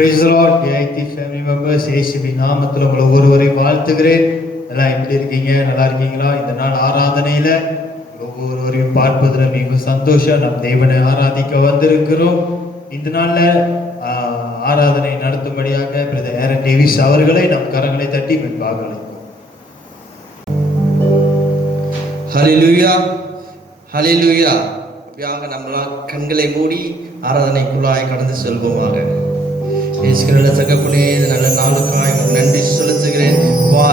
Praise the Lord, ஐடி family members. இயேசுவின் நாமத்தில் உங்களை ஒவ்வொருவரையும் வாழ்த்துகிறேன். எல்லாம் எப்படி இருக்கீங்க? நல்லா இருக்கீங்களா? இந்த நாள் ஆராதனையில ஒவ்வொருவரையும் பார்ப்பதில் மிகவும் சந்தோஷம். நம் தேவனை ஆராதிக்க வந்திருக்கிறோம். இந்த நாள்ல ஆராதனை நடத்தும்படியாக பிரதர் ஏரன் டேவிஸ் அவர்களை நம் கரங்களை தட்டி முன்பாக அழைப்போம். ஹல்லேலூயா, ஹல்லேலூயா. நம்மளால் கண்களை மூடி ஆராதனைக்குள்ளாய் கடந்து செல்வோமாக. இயேசுவின் தகப்பனே, இந்த நல்ல நாளுக்காக நன்றி செலுத்துகிறேன்.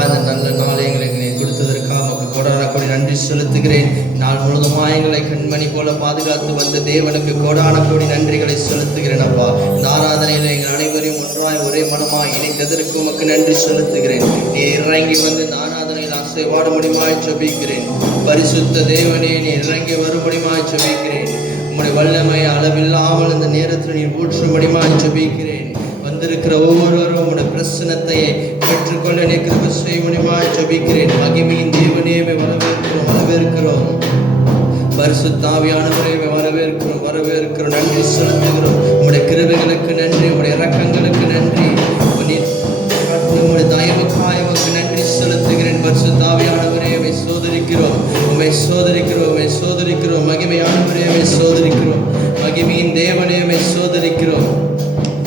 இந்த நல்ல நாளை எங்களுக்கு கொடுத்ததற்காக நமக்கு கோடான கோடி நன்றி செலுத்துகிறேன். நாள் முழுதுமாக எங்களை கண்மணி போல பாதுகாத்து வந்த தேவனுக்கு கோடான கோடி நன்றிகளை செலுத்துகிறேன். அப்பா, இந்த ஆராதனையில் எங்கள் அனைவரையும் ஒன்றாய் ஒரே மனமாய் இணைத்ததற்கு உமக்கு நன்றி செலுத்துகிறேன். நீ இறங்கி வந்து இந்த ஆராதனையில் ஆசைவாட முடியுமாய் ஜெபிக்கிறேன். பரிசுத்த தேவனே, நீ இறங்கி வரும்படியுமாய் ஜெபிக்கிறேன். உம்முடைய வல்லமை அளவில்லாமல் இந்த நேரத்தில் நீ ஊற்றும்படியுமாய் ஜெபிக்கிறேன். வந்திருக்கிற ஒவ்வொருவரும் உங்களுடைய பிரசனத்தை பெற்றுக்கொள்ள நீ கிருபை செய்யும்படியாய் ஜெபிக்கிறேன். மகிமையின் தேவனே, வரவேற்கிறோம். பரிசுத்த ஆவியானவரே, வரவேற்கிறோம். நன்றி செலுத்துகிறோம். உங்களுடைய கிருபைகளுக்கு நன்றி, உங்களுடைய இரக்கங்களுக்கு நன்றி, உங்களுடைய தயவுக்காய் உமக்கு நன்றி செலுத்துகிறேன். பரிசுத்த ஆவியானவரே, உம்மை சோதரிக்கிறோம். மகிமையானவரே, உம்மை சோதரிக்கிறோம். மகிமையின் தேவனே, உம்மை சோதரிக்கிறோம்.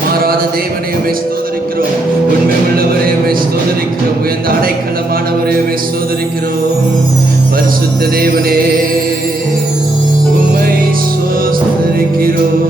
மாறாத தேவனே, உம்மை ஸ்தோத்திரிக்கிறோம். உண்மை உள்ளவரே, உம்மை ஸ்தோத்திரிக்கிறோம். உயர்ந்த அடைக்கலமானவரே, உம்மை ஸ்தோத்திரிக்கிறோம். பரிசுத்த தேவனே, உம்மை ஸ்தோத்திரிக்கிறோம்.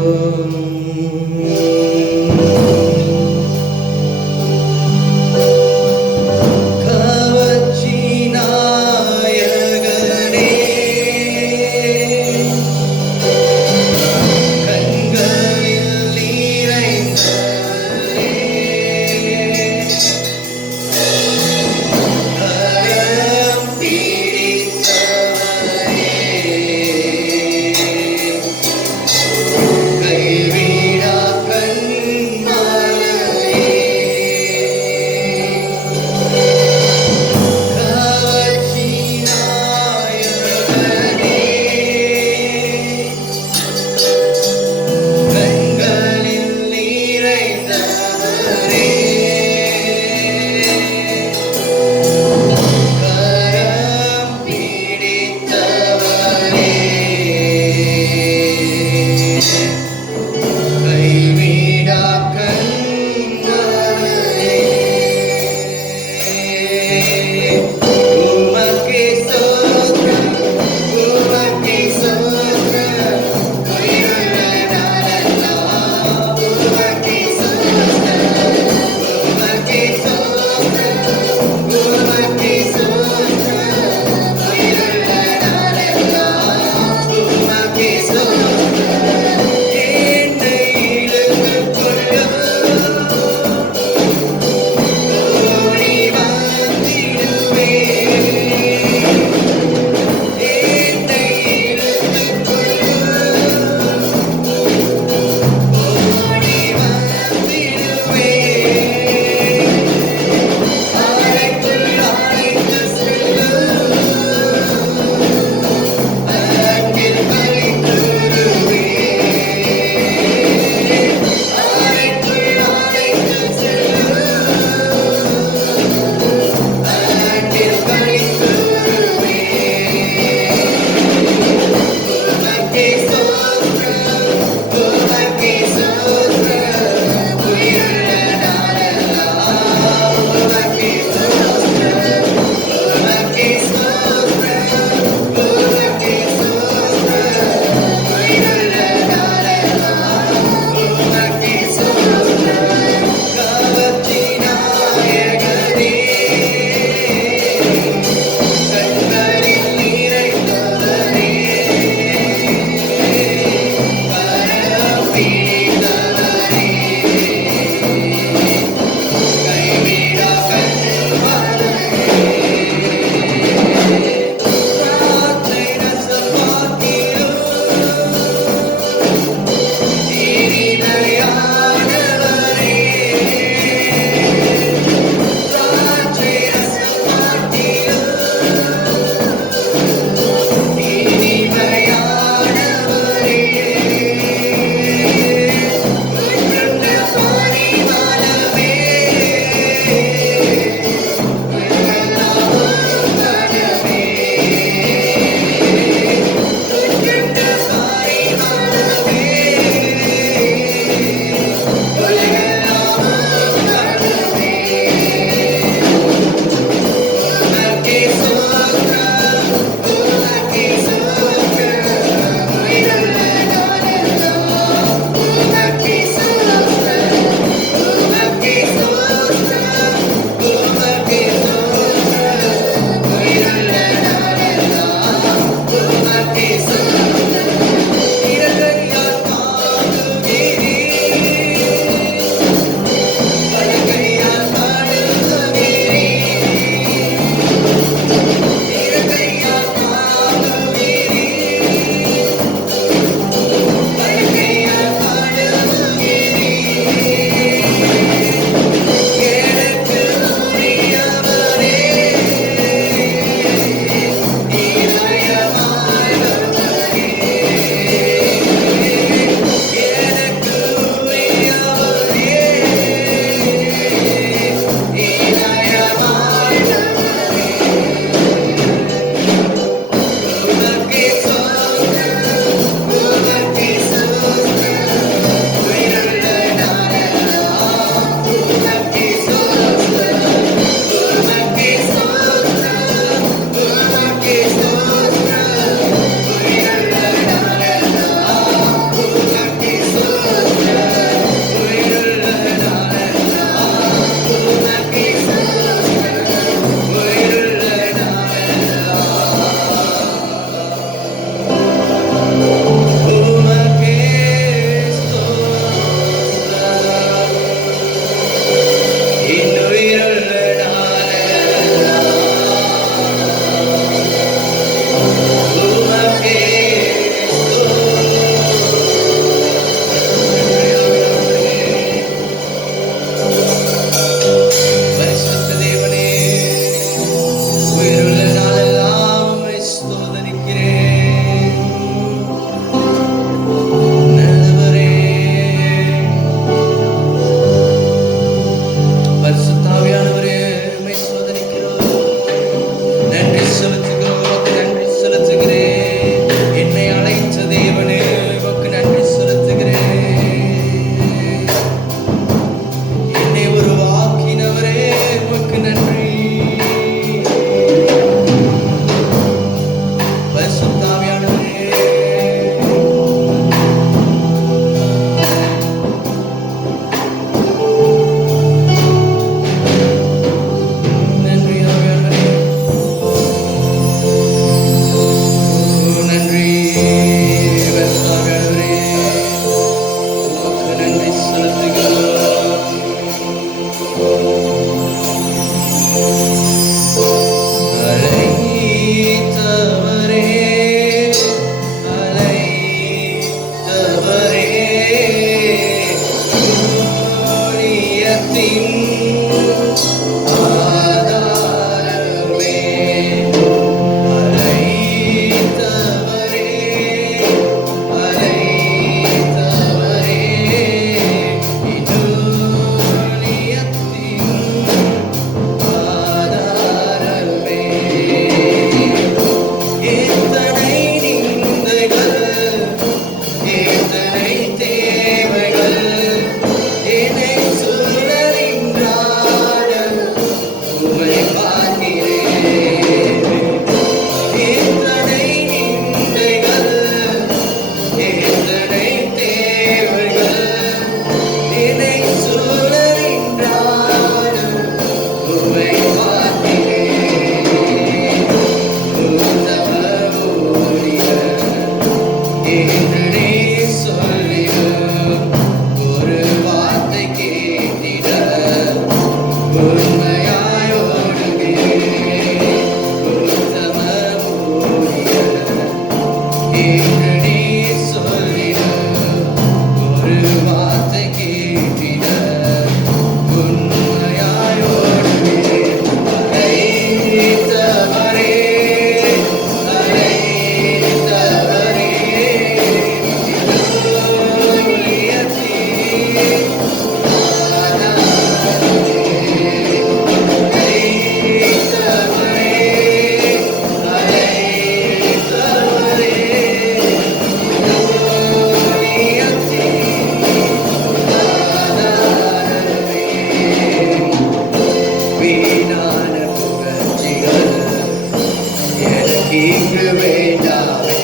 இங்கு வேண்டாமே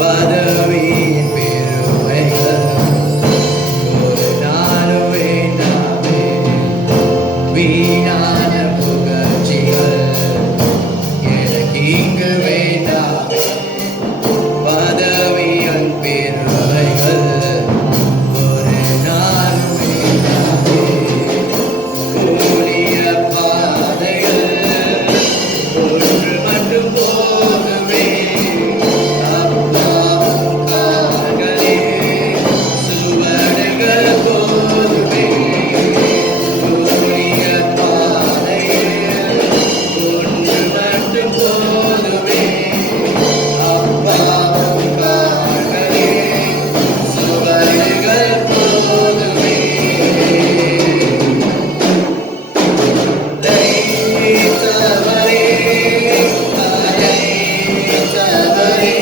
பதவியின் பெருமைகள் ஒரு நாளும் வேண்டாமே வீணான புகழ்ச்சிகள் எனக்கு இங்கு வேண்டாமே பதவியின் பெருமைகள் ஒரு நாளும் வேண்டாமே கூடிய பாதைகள் ஒன்று மட்டும் போகவே அப்பாவும் கால்களே சுவடுகள் போதுமே கூடிய பாதைகள் ஒன்று மட்டும் போதுமே அப்பாவும் கால்களே சுவடுகள் போதுமே தைத்தவரே அழைத்தவரே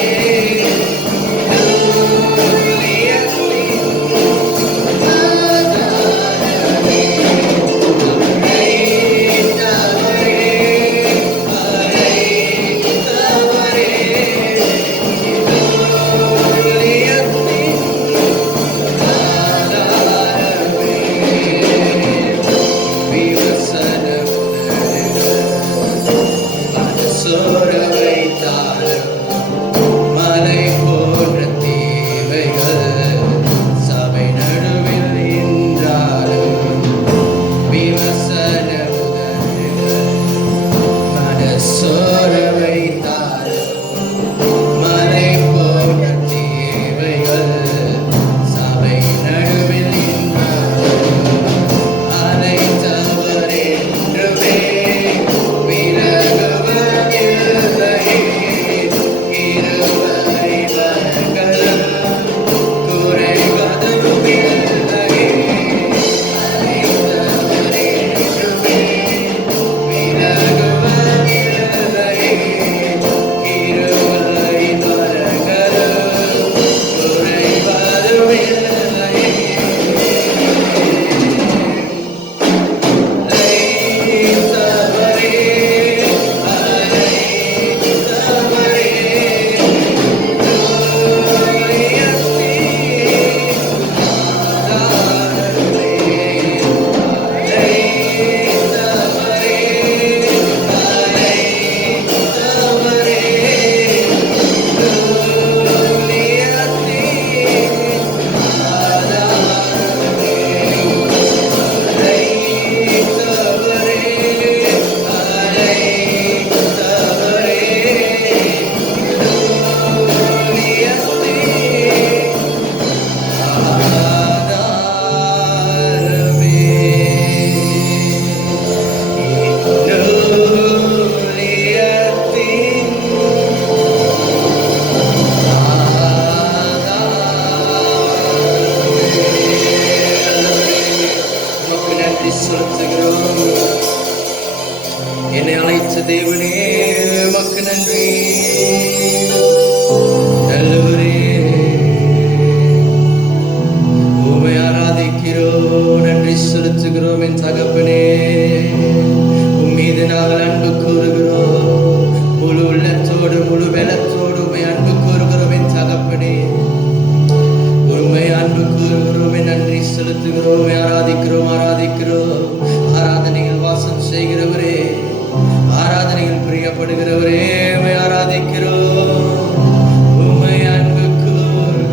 ஊழியத்தின் ஆதாரமே தைத்தவரே அழைத்தவரே ஊழியத்தின் ஆதாரமே விவசன சோர வைத்தாலும் மலை போன்ற தீவைகள் சபை நடுவில் நின்றாலும் விவசன மனசோர வைத்தாலும் மலை போன்ற தீவைகள் சபை நடுவில் நின்றாலும் அழைத்தவர் என்றுமே விலகுவதில்லை இருவரை வரங்களும் குறைவதுமில்லை அழைத்தவர் என்றுமே விலகுவதில்லை இருவரை வரங்களும் குறைவதுமில்லை அழைத்தவரே அழைத்தவரே ஊழியத்தின் ஆதாரமே அழைத்தவரே அழைத்தவரே ஊழியத்தின் ஆதாரமே என்னை அழைத்த தேவனே உமக்கு நன்றி நல்லவரே உம்மை ஆராதிக்கிறோம் நன்றி செலுத்துகிறோம் என் தகப்பனே உம் மீது நாங்கள் அன்பு கூறுகிறோம் முழு உள்ளத்தோடு முழு பலத்தோடு உம்மை அன்பு கூறுகிறோம் என் தகப்பனே உண்மை அன்பு கூறுகிறோம் நன்றி செலுத்துகிறோம் ஆராதிக்கிறோம் ஆராதனையில் வாசம் செய்கிறவரே ஆராதனையில் பிரியப்படுகிறவரே உம்மை ஆராதிக்கிறோம் உம்மை அன்பு கூறுகிறோம்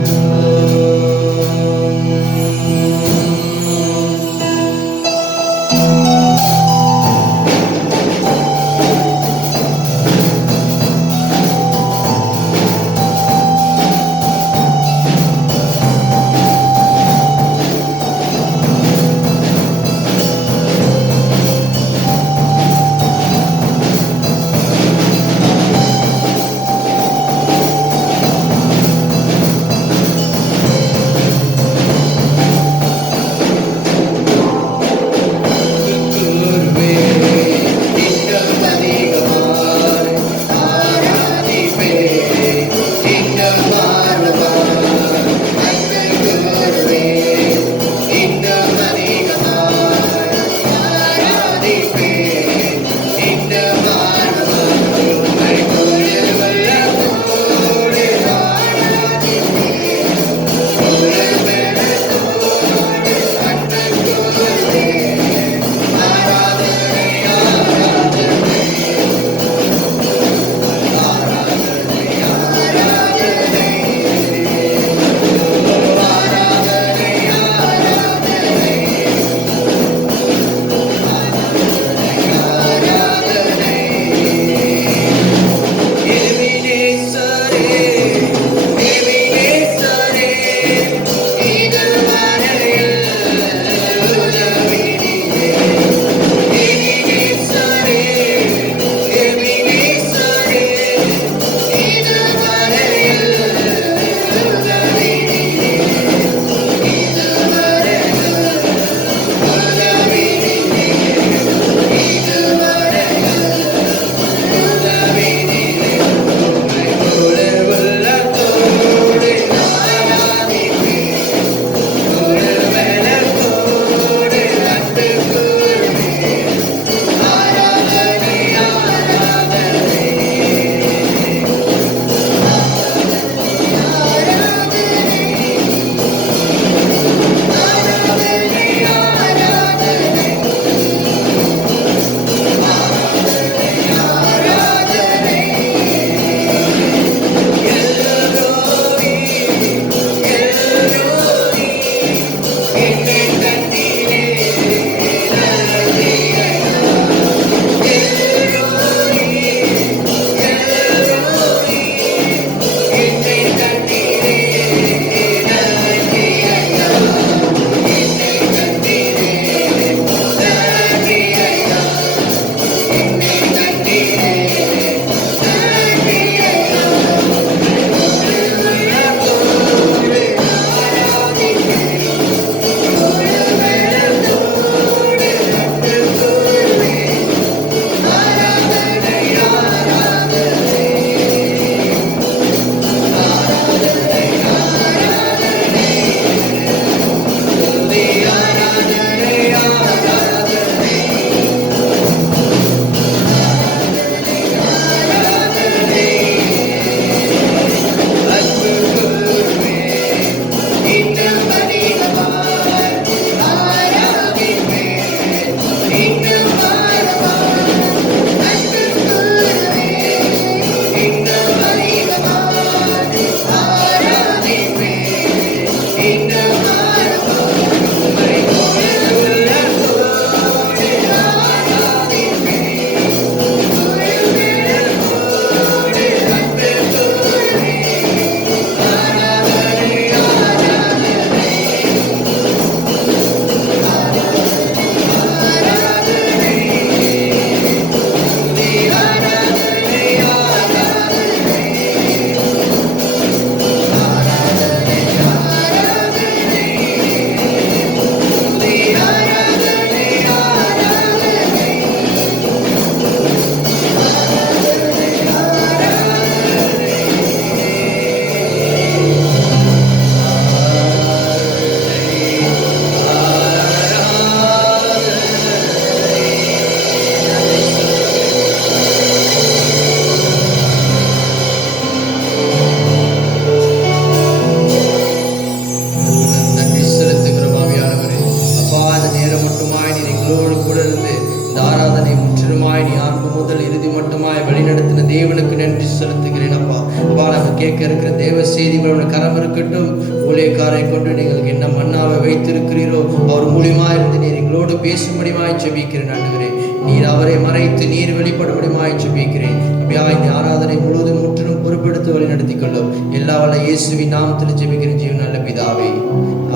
தேவனுக்கு நன்றி செலுத்துகிறேன் அப்பா. அப்பா, நாங்கள் கேட்க இருக்கிற தேவ செய்தி கரம் இருக்கட்டும். ஊழியக்காரை கொண்டு நீங்கள் என்ன மன்னாவை வைத்திருக்கிறீரோ அவர் மூலியமா இருந்து நீர் எங்களோடு பேசும்படியாய் ஜெபிக்கிறேன் ஆண்டவரே. நீர் அவரை மறைத்து நீர் வெளிப்படும்படியாய் ஜெபிக்கிறேன். அப்படியா இந்த ஆராதனை முழுவதும் முற்றிலும் பொறுப்பெடுத்து வழி நடத்தி கொள்ளும். எல்லா வல்ல இயேசுவின் நாமத்தில் ஜெபிக்கிறேன் ஜீவன் நல்ல பிதாவே,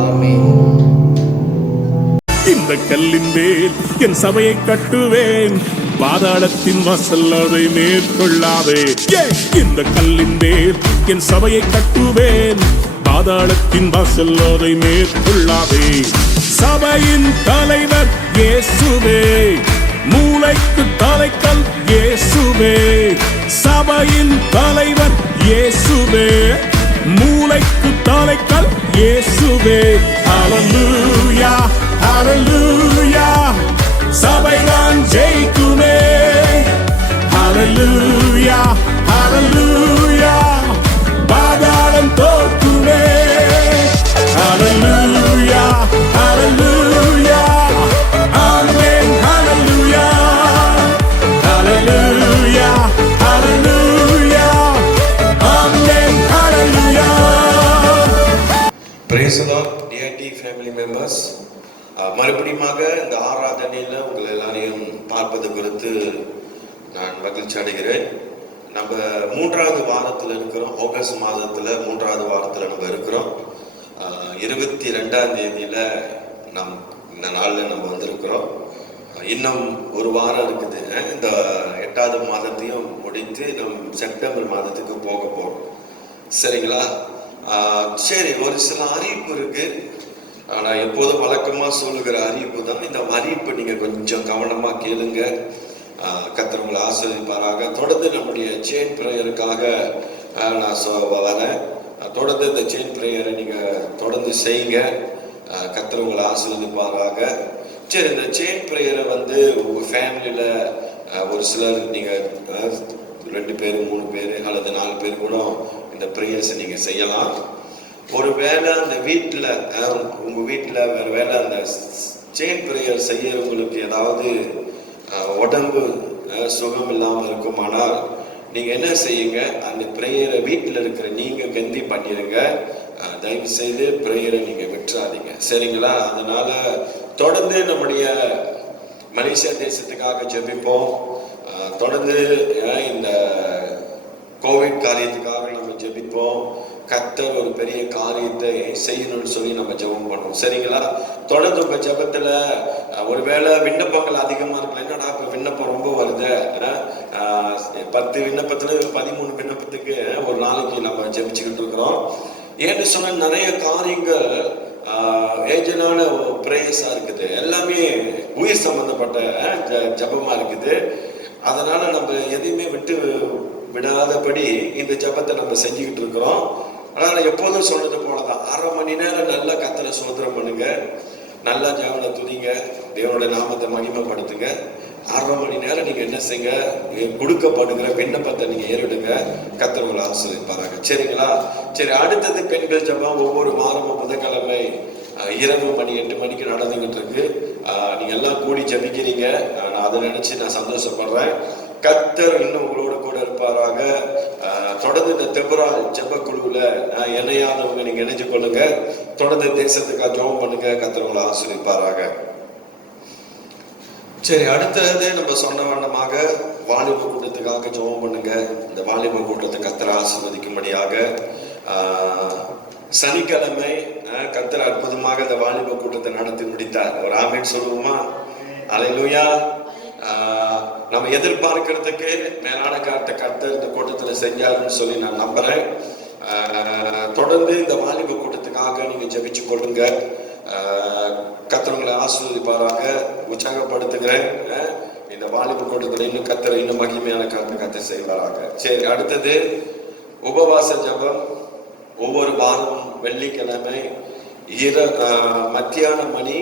ஆமென். இந்த கல்லின் மேல் என் சபையை கட்டுவேன், பாதாளத்தின் வாசல் அதை மேற்கொள்ளாதே. இந்த கல்லின் மேல் என் சபையை கட்டுவேன், பாதாளத்தின் வாசல் அதை மேற்கொள்ளாதே. சபையின் தலைவர் இயேசுவே, மூளைக்கு தலைக்கல் இயேசுவே. சபையின் தலைவர் இயேசுவே, மூளைக்கு தலைக்கல் இயேசுவே. ஹல்லேலூயா ஹல்லேலூயா, சபைதான் ஜெயிக்குமே. ஹல்லேலூயா ஹல்லேலூயா, பாதாளம் தோற்குமே. ஹல்லேலூயா ஹல்லேலூயா, ஆமென். ஹல்லேலூயா ஹல்லேலூயா ஹல்லேலூயா, ஆமென். ஹல்லேலூயா. Praise the Lord, DIT family members. மறுபடியுமாக இந்த ஆராதனையில் உங்களை எல்லாரையும் பார்ப்பது குறித்து நான் மகிழ்ச்சி அடைகிறேன். நம்ம 3வது வாரத்தில் இருக்கிறோம். ஆகஸ்ட் மாதத்தில் 3வது வாரத்தில் நம்ம இருக்கிறோம். 22ஆம் தேதியில் இந்த நாளில் நம்ம வந்திருக்கிறோம். இன்னும் ஒரு வாரம் இருக்குது. இந்த 8வது மாதத்தையும் முடித்து செப்டம்பர் மாதத்துக்கு போக போகிறோம். சரிங்களா? சரி, ஒரு சில அறிவிப்பு இருக்கு. நான் எப்போதும் வழக்கமாக சொல்லுகிற அறிவிப்பு தான். இந்த அறிவிப்பு நீங்கள் கொஞ்சம் கவனமாக கேளுங்க. கர்த்தர் உங்களை ஆசீர்வதிப்பாராக. தொடர்ந்து நம்முடைய செயின் ப்ரேயருக்காக நான் வரேன். தொடர்ந்து இந்த செயின் ப்ரேயரை நீங்கள் தொடர்ந்து செய்யுங்க. கர்த்தர் உங்களை ஆசீர்வதிப்பாராக. சரி, இந்த செயின் ப்ரேயரை உங்கள் ஃபேமிலியில் ஒரு சிலர் நீங்கள் 2 பேர் 3 பேர் அல்லது 4 பேர் கூட இந்த ப்ரேயர்ஸை நீங்கள் செய்யலாம். ஒரு வேளை அந்த வீட்டில் உங்கள் வீட்டில் வேறு வேலை அந்த செயின் ப்ரேயர் செய்யறவங்களுக்கு ஏதாவது உடம்பு சுகம் இல்லாமல் இருக்குமானால் நீங்கள் என்ன செய்யுங்க, அந்த ப்ரேயரை வீட்டில் இருக்கிற நீங்கள் கந்தி பண்ணிடுங்க. தயவு செய்து ப்ரேயரை நீங்கள் விட்டுறாதீங்க. சரிங்களா? அதனால தொடர்ந்து நம்முடைய மலேசியா தேசத்துக்காக ஜெபிப்போம். தொடர்ந்து இந்த கோவிட் காரியத்துக்காக நம்ம ஜெபிப்போம். கர்த்தர் ஒரு பெரிய காரியத்தை செய்யணும்னு சொல்லி நம்ம ஜெபம் பண்ணுவோம். சரிங்களா? தொடர்ந்து உங்க ஜெபத்துல ஒருவேளை விண்ணப்பங்கள் அதிகமா இருக்கலாம். என்னடா இப்ப விண்ணப்பம் ரொம்ப வருது, 10 விண்ணப்பத்துல 13 விண்ணப்பத்துக்கு ஒரு நாளைக்கு நம்ம ஜெபிச்சுக்கிட்டு இருக்கிறோம். ஏன்னு சொன்ன நிறைய காரியங்கள் ஏஜனான பிரேயஸா இருக்குது. எல்லாமே உயிர் சம்பந்தப்பட்ட ஜபமா இருக்குது. அதனால நம்ம எதையுமே விட்டு விடாதபடி இந்த ஜபத்தை நம்ம செஞ்சுக்கிட்டு இருக்கிறோம். ஆனால் எப்போதும் சொல்றது போலதான், 1/2 மணி நேரம் நல்லா கர்த்தரை ஸ்தோத்திரம் பண்ணுங்க, நல்லா தேவனை துதிங்க, தேவனோட நாமத்தை மகிமைப்படுத்துங்க. 1/2 மணி நேரம் நீங்க என்ன செய்யுங்க, கொடுக்கப்படுகிற விண்ணப்பத்தை நீங்க ஏறிடுங்க. கர்த்தர் உங்களை ஆசீர்வதிப்பாராக. சரிங்களா? சரி, அடுத்தது பெண்கள் ஜபம். ஒவ்வொரு வாரமும் புதன்கிழமை இரவு மணி 8 மணிக்கு நடந்துகிட்டு இருக்கு. நீங்க எல்லாம் கூடி ஜபிக்கிறீங்க. நான் அதை நினைச்சு நான் சந்தோஷப்படுறேன். கர்த்தர் இன்னும் உங்களோட கூட இருப்பாராக. தொடர்ந்து இந்த தெபுரா ஜெப குழுவில் இணையாதவங்க நீங்க இணைஞ்சு கொள்ளுங்க. தொடர்ந்து தேசத்துக்காக ஜெபம் பண்ணுங்க. கர்த்தர் உங்களை ஆசீர்வதிப்பாராக. சரி, அடுத்தது நம்ம சொன்ன வண்ணமாக வாலிப கூட்டத்துக்காக ஜெபம் பண்ணுங்க. இந்த வாலிப கூட்டத்தை கர்த்தர் ஆசீர்வதிக்கும்படியாக சனிக்கிழமை கர்த்தர் அற்புதமாக இந்த வாலிப கூட்டத்தை நடத்தி முடித்தார். ஒரு ஆமென் சொல்லுவோமா? அல்லேலூயா. நம்ம எதிர்பார்க்கிறதுக்கு மேலான காட்ட கர்த்தர் இந்த கூட்டத்துல செஞ்சாருன்னு சொல்லி நான் நம்புறேன். தொடர்ந்து இந்த வாலிப கூட்டத்துக்காக நீங்க ஜெபிச்சு கொள்ளுங்க. கர்த்தர் உங்களை ஆசீர்வதிப்பாராக. உற்சாகப்படுத்துகிறேன். இந்த வாலிப கூட்டத்துல இன்னும் கர்த்தர் இன்னும் மகிமையான கர்த்தர் செய்வாராக. சரி, அடுத்தது உபவாச ஜபம். ஒவ்வொரு வாரம் வெள்ளிக்கிழமை மத்தியானம் மணி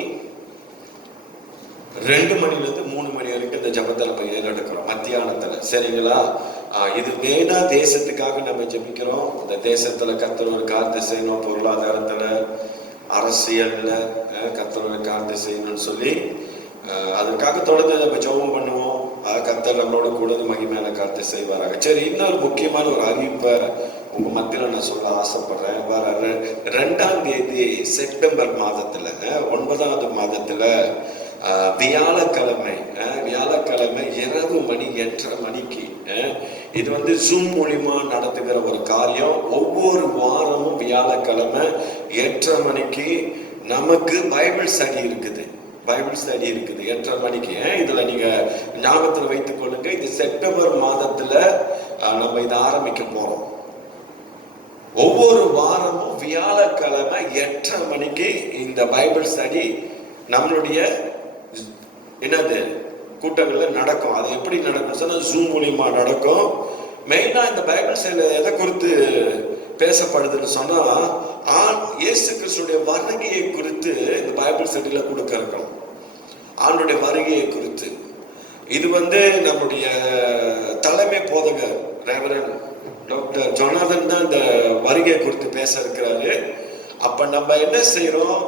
2 மணிலேருந்து 3 மணி வரைக்கும் இந்த ஜபத்தை நம்ம ஏறெடுக்கிறோம் மத்தியானத்துல. சரிங்களா? இது மெயினா தேசத்துக்காக நம்ம ஜபிக்கிறோம். இந்த தேசத்துல கர்த்தர் ஒரு காரியத்தை செய்யணும், பொருளாதாரத்துல அரசியல்ல கர்த்தர் ஒரு காரியத்தை செய்யணும்னு சொல்லி அதற்காக தொடர்ந்து நம்ம ஜெபம் பண்ணுவோம். கர்த்தர் நம்மளோட கூட மகிமையான காரியத்தை செய்வாராக. சரி, இன்னொரு முக்கியமான ஒரு அறிவிப்பை உங்க மத்தியில நான் சொல்ல ஆசைப்படுறேன். வர 2ஆம் தேதி செப்டம்பர் மாதத்துல 9வது மாதத்துல வியாழக்கிழமை இரவு மணி 8:30 மணிக்கு இது ஜூம் மூலியமா நடத்துகிற ஒரு காரியம். ஒவ்வொரு வாரமும் வியாழக்கிழமை 8:30 மணிக்கு நமக்கு பைபிள் ஸ்டடி இருக்குது. 8:30 மணிக்கு. இதுல நீங்க ஞாபகத்தில் வைத்துக் கொள்ளுங்க, இது செப்டம்பர் மாதத்துல நம்ம இதை ஆரம்பிக்க போறோம். ஒவ்வொரு வாரமும் வியாழக்கிழமை 8:30 மணிக்கு இந்த பைபிள் ஸ்டடி நம்மளுடைய கூட்டங்கள்ல நடக்கும். அது எப்படி நடக்கும் சொன்னா ஜூம் மூலியமா நடக்கும். மெயினா இந்த பைபிள் ஸ்டடி எதை குறித்து பேசப்படுதுன்னு சொன்னா இயேசு கிறிஸ்துடைய வருகையை குறித்து இந்த பைபிள் ஸ்டடியில கொடுக்க இருக்கணும். ஆண்டுடைய வருகையை குறித்து இது நம்முடைய தலைமை போதகர் ரெவரண்ட் டாக்டர் ஜொனாதன் தான் இந்த வருகையை குறித்து பேச இருக்கிறாரு. அப்ப நம்ம என்ன செய்யறோம்,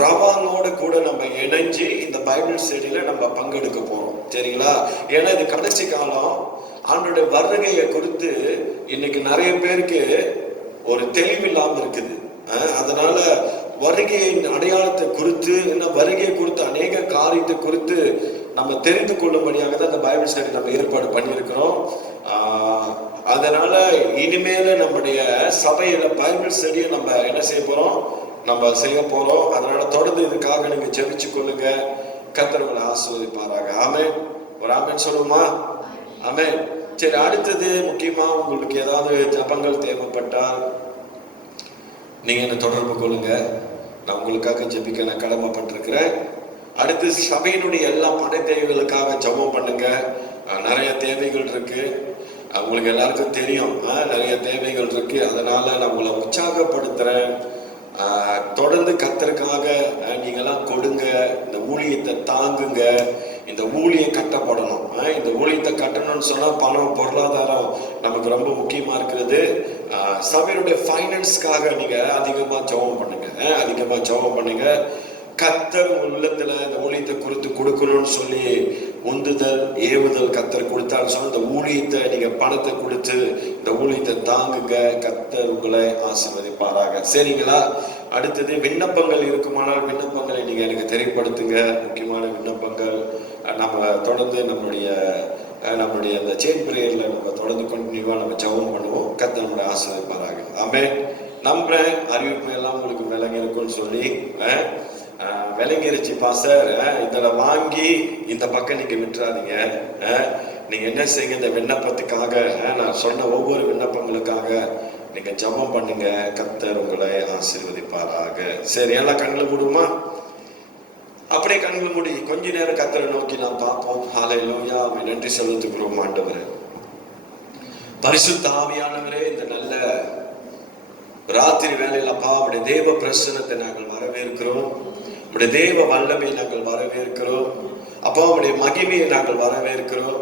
ரவானோடு கூட நம்ம இணைஞ்சு இந்த பைபிள் ஸ்டடியில நம்ம பங்கெடுக்க போறோம். சரிங்களா? ஏன்னா இது கடைசி காலம். ஆண்டுடைய வருகையை குறித்து இன்னைக்கு நிறைய பேருக்கு ஒரு தெளிவில்லாம இருக்குது. அதனால வருகையின் அடையாளத்தை குறித்து வருகையை குறித்து அநேக காரியத்தை குறித்து நம்ம தெரிந்து கொள்ளும்படியாக தான் இந்த பைபிள் ஸ்டடி நம்ம ஏற்பாடு பண்ணியிருக்கிறோம். அதனால இனிமேல நம்முடைய சபையில பைபிள் ஸ்டடியை நம்ம என்ன செய்ய போறோம், நம்ம செய்ய போறோம். அதனால தொடர்ந்து இதுக்காக நீங்க ஜெபிச்சு கொள்ளுங்க. கர்த்தர் உங்களை ஆசீர்வதிப்பாராக. ஆமென். ஒரு ஆமென் சொல்லுமா? ஆமென். சரி, அடுத்தது முக்கியமா உங்களுக்கு ஏதாவது ஜபங்கள் தேவைப்பட்டால் நீங்க என்ன தொடர்பு கொள்ளுங்க. நான் உங்களுக்காக ஜெபிக்க நான் கடமைப்பட்டிருக்கிறேன். அடுத்து சபையினுடைய எல்லா படை தேவைகளுக்காக ஜெபம் பண்ணுங்க. நிறைய தேவைகள் இருக்கு, உங்களுக்கு எல்லாருக்கும் தெரியும். நிறைய தேவைகள் இருக்கு. அதனால நான் உங்களை உற்சாகப்படுத்துறேன். தொடர்ந்து கர்த்தருக்காக நீங்கெல்லாம் கொடுங்க. இந்த ஊழியத்தை தாங்குங்க. இந்த ஊழியம் கட்டப்படணும். இந்த ஊழியத்தை கட்டணும்னு சொன்னா பணம், பொருளாதாரம் நமக்கு ரொம்ப முக்கியமா இருக்கிறது. சபையினுடைய ஃபைனான்ஸ்க்காக நீங்க அதிகமா ஜெபம் பண்ணுங்க. கர்த்தர் உள்ளத்துல இந்த ஊழியத்தை குறித்து கொடுக்கணும்னு சொல்லி உந்துதல், ஏவுதல் கர்த்தர் கொடுத்தான்னு சொன்னா இந்த ஊழியத்தை நீங்க பணத்தை கொடுத்து இந்த ஊழியத்தை தாங்குங்க. கர்த்தர் உங்களை ஆசீர்வதிப்பாராக. சரிங்களா? அடுத்தது விண்ணப்பங்கள் இருக்குமானால் விண்ணப்பங்களை நீங்க எனக்கு தெரியப்படுத்துங்க. முக்கியமான விண்ணப்பங்கள் நம்ம தொடர்ந்து நம்மளுடைய அந்த செயின் பிரேயர்ல நம்ம தொடர்ந்து கண்டினியூவா நம்ம ஜெபம் பண்ணுவோம். கர்த்தர் நம்மளை ஆசீர்வதிப்பாராக. ஆமென். நம்புறேன் அறிவிப்பு எல்லாம் உங்களுக்கு விளங்கி இருக்கும்னு சொல்லி. விளங்கிருச்சு பாஸ்டர், இதில் வாங்கி இந்த பக்கம் நீங்க விட்டுறாதீங்க. நீங்க என்ன செய்யுங்க, இந்த விண்ணப்பத்துக்காக நான் சொன்ன ஒவ்வொரு விண்ணப்பங்களுக்காக நீங்க ஜெபம் பண்ணுங்க. கர்த்தர் உங்களை ஆசீர்வதிப்பாராக. சரி, எல்லாம் கண்களை மூடுமா? அப்படியே கண்களை மூடி கொஞ்ச நேரம் கர்த்தரை நோக்கி நாம் பார்ப்போம். ஹல்லேலூயா. நன்றி செலுத்துகிறோம் ஆண்டவரே. பரிசுத்த ஆவியானவரே, இந்த நல்ல ராத்திரி வேளையில் அப்பா உடைய தேவ பிரசன்னத்தை நாங்கள் வரவேற்கிறோம். உடைய தேவ வல்லமையை நாங்கள் வரவேற்கிறோம். அப்பா உடைய மகிமையை நாங்கள் வரவேற்கிறோம்.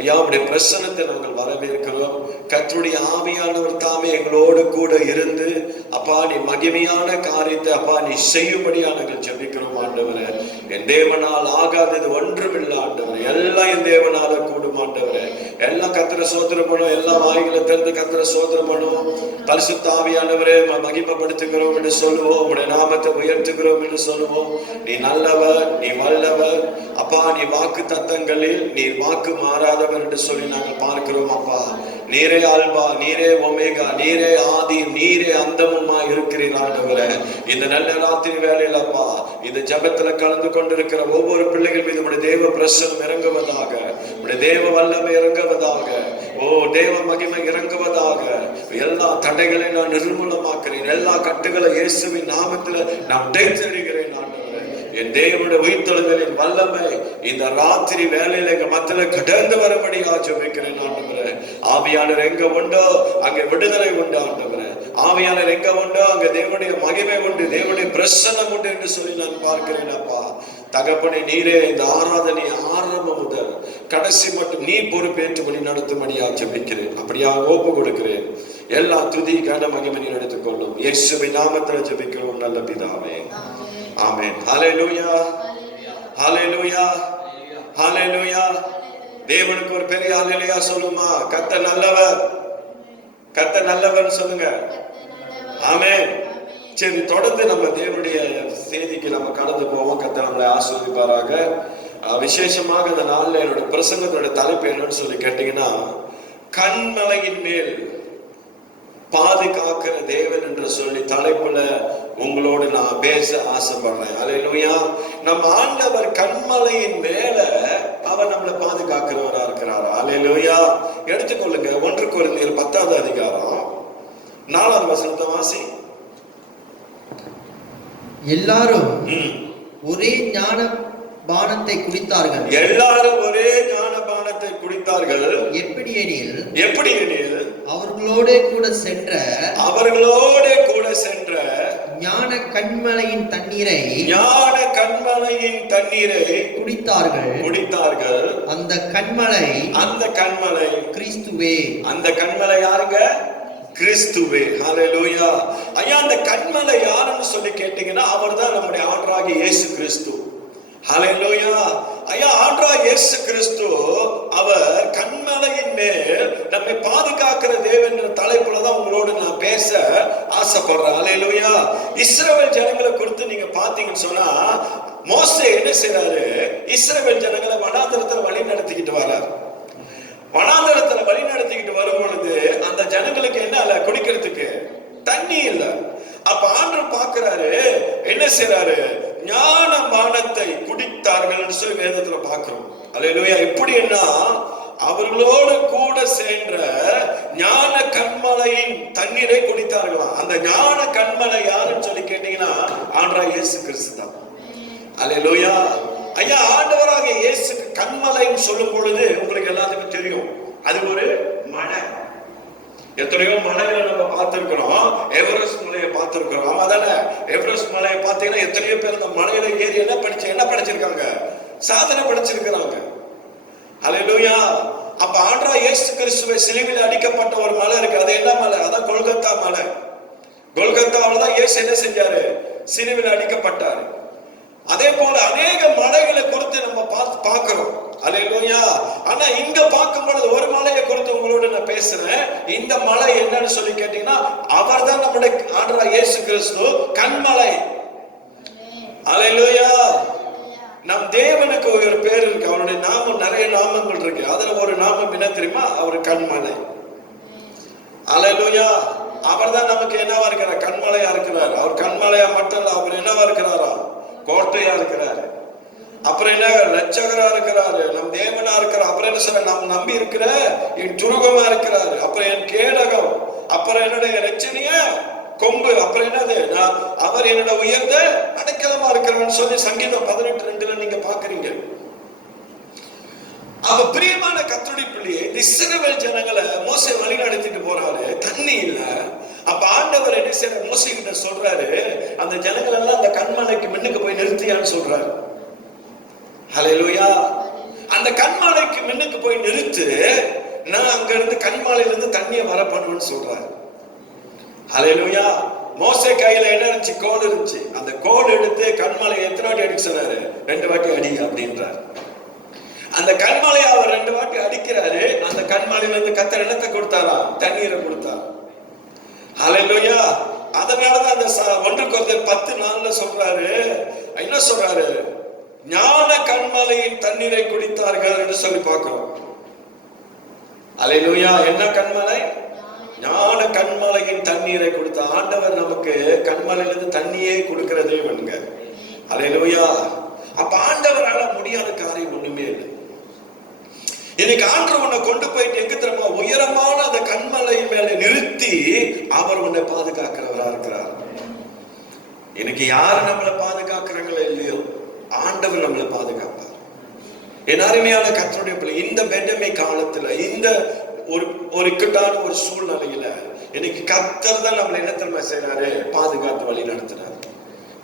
ஐயா உடைய பிரசன்னத்தை நாங்கள் வரவேற்கிறோம். கர்த்தருடைய ஆவியானவர் தாமே எங்களோடு கூட இருந்து அப்பா நீ மகிமையான காரியத்தை அப்பா நீ செய்யும்படியா நாங்கள் ஜெபிக்கிறோம் ஆண்டவரே. என் தேவனால் ஆகாதது ஒன்றுமில்லை ஆண்டவரே. எல்லாம் என் தேவனால கூடும் ஆண்டவரே. எல்லாம் கர்த்தரை ஸ்தோத்திரம் பண்ணும். எல்லா வாய்களை திறந்து கர்த்தரை ஸ்தோத்திரம் பண்ணும். பரிசுத்த ஆவியானவரே மகிமைப்படுத்துகிறோம் என்று சொல்லுவோம். உடைய நாமத்தை உயர்த்துகிறோம் என்று சொல்லுவோம். நீ நல்லவர், நீ வல்லவர் அப்பா. நீ வாக்கு தத்தங்களில் நீ வாக்கு மாறாதவர் என்று சொல்லி நாங்கள் பார்க்கிறோம் அப்பா. நீரே ஆல்பா, நீரே ஒமேகா, நீரே ஆதி, நீரே அந்தமுமா இருக்கிறீர் ஆண்டவரே. இந்த நல்ல ராத்திரி வேளையில் அப்பா இந்த ஜெபத்துல கலந்து கொண்டிருக்கிற ஒவ்வொரு பிள்ளைகள் மீது உடைய தேவ பிரசன்னம் இறங்குவதாக, உடைய தேவ வல்லமை இறங்குவதாக, ஓ தேவ மகிமை இறங்குவதாக. எல்லா தடைகளை நான் நிர்மூலமாக்குறேன். எல்லா கட்டுகளை இயேசுவின் நாமத்துல நான் உடைத்தெறிகிறேன் ஆண்டவரே. என் தேவனுடைய உயிர்த்தெழுதலின் வல்லமை இந்த ராத்திரி வேளையில எங்க மத்தியில கடந்து வரும்படியா ஜெபிக்கிறேன் ஆண்டவரே. ஆவியானவர் எங்க உண்டோ அங்க விடுதலை உண்டு ஆண்டவரே. ஆவியானவர் எங்க உண்டோ அங்க தேவனுடைய மகிமை உண்டு, தேவனுடைய பிரசன்னம் உண்டு என்று சொல்லி நான் பார்க்கிறேன் அப்பா. தகப்பனே, நீரே இந்த ஆராதனை ஆரம்பம் முதல் கடைசி மட்டும் நீ பொறுப்பேற்று வழி நடத்தும்படியா ஜெபிக்கிறேன். அப்படியா ஒப்பு கொடுக்கிறேன். எல்லா துதி கன மகிமை எடுத்துக்கொள்ளும். இயேசுவின் நாமத்தில் ஜெபிக்கிறோம் நல்ல பிதாவே. ஆமென். ஹல்லேலூயா. ஹல்லேலூயா. ஹalleluya. தேவனுக்கு ஒரு பெரிய ஹalleluya சொல்லுமா. கர்த்தர் நல்லவர், கர்த்தர் நல்லவர் சொல்லுங்க. ஆமென். சரி, தொடர்ந்து நம்ம தேவனுடைய செய்திக்கு நம்ம கடந்து போவோம். கர்த்தர் நம்மளை ஆசீர்வதிப்பாராக. விசேஷமாக இந்த நாளில் என்னோட பிரசங்கத்தோட தலைப்பு என்னன்னு சொல்லி கேட்டீங்கன்னா, கண்மலையின் மேல் பாதுகாக்கிற தேவன் என்று சொல்லி தலைப்புல உங்களோடு நான் பேச ஆசைப்படுறேன். அல்லேலூயா. நம்ம ஆண்டவர் கண்மலையின் மேல அவர் நம்மளை பாதுகாக்கிறவரா இருக்கிறார். அல்லேலூயா. எடுத்துக்கொள்ளுங்க 1 கொரிந்தியர் 10வது அதிகாரம் 4வது வசனத்தை வாசி. எல்லாரும் ஒரே ஞான பானத்தை குடித்தார்கள். எல்லாரும் ஒரே ஞான பானத்தை குடித்தார்கள். எப்படி எனில் அவர்களோடே கூட சென்ற ஞான கண்மலையின் தண்ணீரை குடித்தார்கள். அந்த கண்மலை கிறிஸ்துவே. அந்த கண்மலை யாருங்க? கிறிஸ்துவே. ஹalleluya. ஐயா, அந்த கண்மலை யாருன்னு சொல்லி கேட்டீங்கன்னா அவர்தான் நம்முடைய ஆண்டவராகிய இயேசு கிறிஸ்து. ஹalleluya. ஐயா, ஆண்டவராகிய இயேசு கிறிஸ்து அவர் கண்மலையின் மேல் நம்மை பாதுகாக்கிற தேவன் என்ற தலைப்புல தான் உங்களோடு நான் பேச ஆசைப்படுறேன். ஹalleluya. இஸ்ரவேல் ஜனங்களை குறித்து நீங்க பாத்தீங்கன்னு சொன்னா, மோசே என்ன செய்றாரு? இஸ்ரவேல் ஜனங்களை வனாந்தரத்துல வழி நடத்திக்கிட்டு வர்றார். வனாந்தரத்துல வழி நடத்திக்கிட்டு வரும் பொழுது அந்த ஜனங்களுக்கு என்ன இல்ல, குடிக்கிறதுக்கு தண்ணி இல்ல. அப்ப ஆண்டவர் பார்க்கிறாரு, என்ன செய்றாரு? ஞான பானத்தை குடித்தார்கள் சொல்லி வேதத்துல பார்க்கிறோம். அல்லேலூயா. எப்படின்னா அவர்களோடு கூட சென்ற ஞான கண்மலையின் தண்ணீரை குடித்தார்களாம். அந்த ஞான கண்மலை யாருன்னு சொல்லி கேட்டீங்கன்னா ஆண்டவராகிய இயேசு கிறிஸ்து தான். அல்லேலூயா. ஐயா, ஆண்டவராக இயேசு கண்மலைன்னு சொல்லும் பொழுது உங்களுக்கு எல்லாத்துக்கும் தெரியும், அது ஒரு மலை. எத்தனையோ மலைகளை நம்ம பார்த்திருக்கிறோம். எவரெஸ்ட் மலையை பார்த்திருக்கிறோம். ஆமா தானே? எவரெஸ்ட் மலையை பார்த்தீங்கன்னா எத்தனையோ பேர் அந்த மலையில ஏறி என்ன படிச்சிருக்காங்க? சாதனை படிச்சிருக்கிறாங்க. அல்லேலூயா. அப்ப ஆண்டவராகிய இயேசு கிறிஸ்துவை சிலுவையில் அடிக்கப்பட்ட ஒரு மலை இருக்கு. அது என்ன மலை? அதான் கொல்கத்தா மலை. கொல்கத்தாவில் தான் இயேசு என்ன செஞ்சாரு? சிலுவையில் அடிக்கப்பட்டாரு. அதே போல அநேக மலைகளை குறித்து நம்ம பார்க்கிறோம். அல்லேலூயா. ஆனா இங்க பார்க்கும் பொழுது ஒரு மலையை குறித்து உங்களோட நான் பேசுறேன். இந்த மலை என்னன்னு சொல்லி கேட்டீங்கன்னா அவர்தான் நம்முடைய ஆண்டவராகிய இயேசு கிறிஸ்து கண்மலை. அல்லேலூயா. நம் தேவனுக்கு ஒரு பேர் இருக்கு. அவருடைய நாமம் நிறைய நாமங்கள் இருக்கு. அதுல ஒரு நாமம் என்ன தெரியுமா? அவர் கண்மலை. அல்லேலூயா. அவர்தான் நமக்கு என்னவா இருக்கிறார்? கண்மலையா இருக்கிறார். அவர் கண்மலையா மட்டும் இல்ல, அவர் என்னவா இருக்கிறாரா? கோட்டையா இருக்கிறாரு. அப்புறம் என்ன? ரட்சகரா இருக்கிறாரு. நம் தேவனா இருக்கிறார். அப்புறம் என்ன சொல்ற? நாம் நம்பி இருக்கிற என் துருகமா இருக்கிறாரு. அப்புறம் என் கேடகம். அப்புறம் என்னுடைய ரட்சணிய கொம்பு. அப்புறம் என்னது? அவர் என்னோட உயர்ந்த அடைக்கலமா இருக்கிறான்னு சொல்லி சங்கீதம் 18:2 நீங்க பாக்குறீங்க. அவ பிரியமான கர்த்தருடைய பிள்ளையே, இஸ்ரவேல் ஜனங்களை மோசே வழி நடத்திட்டு போறாரு. தண்ணி இல்ல. அப்ப ஆண்டவர் என்ன செய்யற? மோசே கிட்ட சொல்றாரு, அந்த ஜனங்கள் எல்லாம் அந்த கண்மலைக்கு முன்னுக்கு போய் நிறுத்தியான்னு சொல்றாரு. ஹல்லேலூயா. அந்த கண்மலைக்கு முன்னுக்கு போய் நிறுத்து, நான் அங்க இருந்து கண்மலையில இருந்து தண்ணியை வர பண்ணுவேன்னு சொல்றாரு. ஹல்லேலூயா. மோசே கையில என்ன இருந்துச்சு? கோல் இருந்துச்சு. அந்த கோல் எடுத்து கண்மலை எத்தனை வாட்டி அடிக்க சொன்னாரு? 2 வாட்டி அடி அப்படின்றாரு. அந்த கண்மலையை அவர் 2 வாட்டி அடிக்கிறாரு. அந்த கண்மலையில இருந்து கர்த்தர் என்னத்தை கொடுத்தாரா? தண்ணீரை கொடுத்தார். ஹல்லேலூயா. அதனாலதான் அந்த 1 கொரிந்தியர் 10:4 சொல்றாரு, என்ன சொல்றாரு? ஞான கண்மலையின் தண்ணீரை குடித்தார்கள் என்று சொல்லி பார்க்கிறோம். அல்லேலூயா. என்ன கண்மலை? ஞான கண்மலையின் தண்ணீரை கொடுத்த ஆண்டவர் நமக்கு கண்மலையிலிருந்து தண்ணியே கொடுக்கிற தேவனுங்க. அல்லேலூயா. அப்ப ஆண்டவரால முடியாத காரியம் ஒண்ணுமே இல்லை. இன்னைக்கு ஆண்டவர் உன்னை கொண்டு போயிட்டு எங்க தெரியுமா? உயரமான அந்த கண்மலை மேல நிறுத்தி அவர் உன்னை பாதுகாக்கிறவரா இருக்கிறார். இன்னைக்கு யாரு நம்மளை பாதுகாக்கிறாங்களோ இல்லையோ, ஆண்டவர் நம்மளை பாதுகாப்பார். என் அருமையான கர்த்தருடைய பிள்ளை, இந்த பெண்டமை காலத்துல, இந்த ஒரு இக்கட்டான ஒரு சூழ்நிலையில இன்னைக்கு கர்த்தர் தான் நம்மளை என்ன தெரியுமா செய்யறாரு? பாதுகாத்து வழி நடத்துறாரு.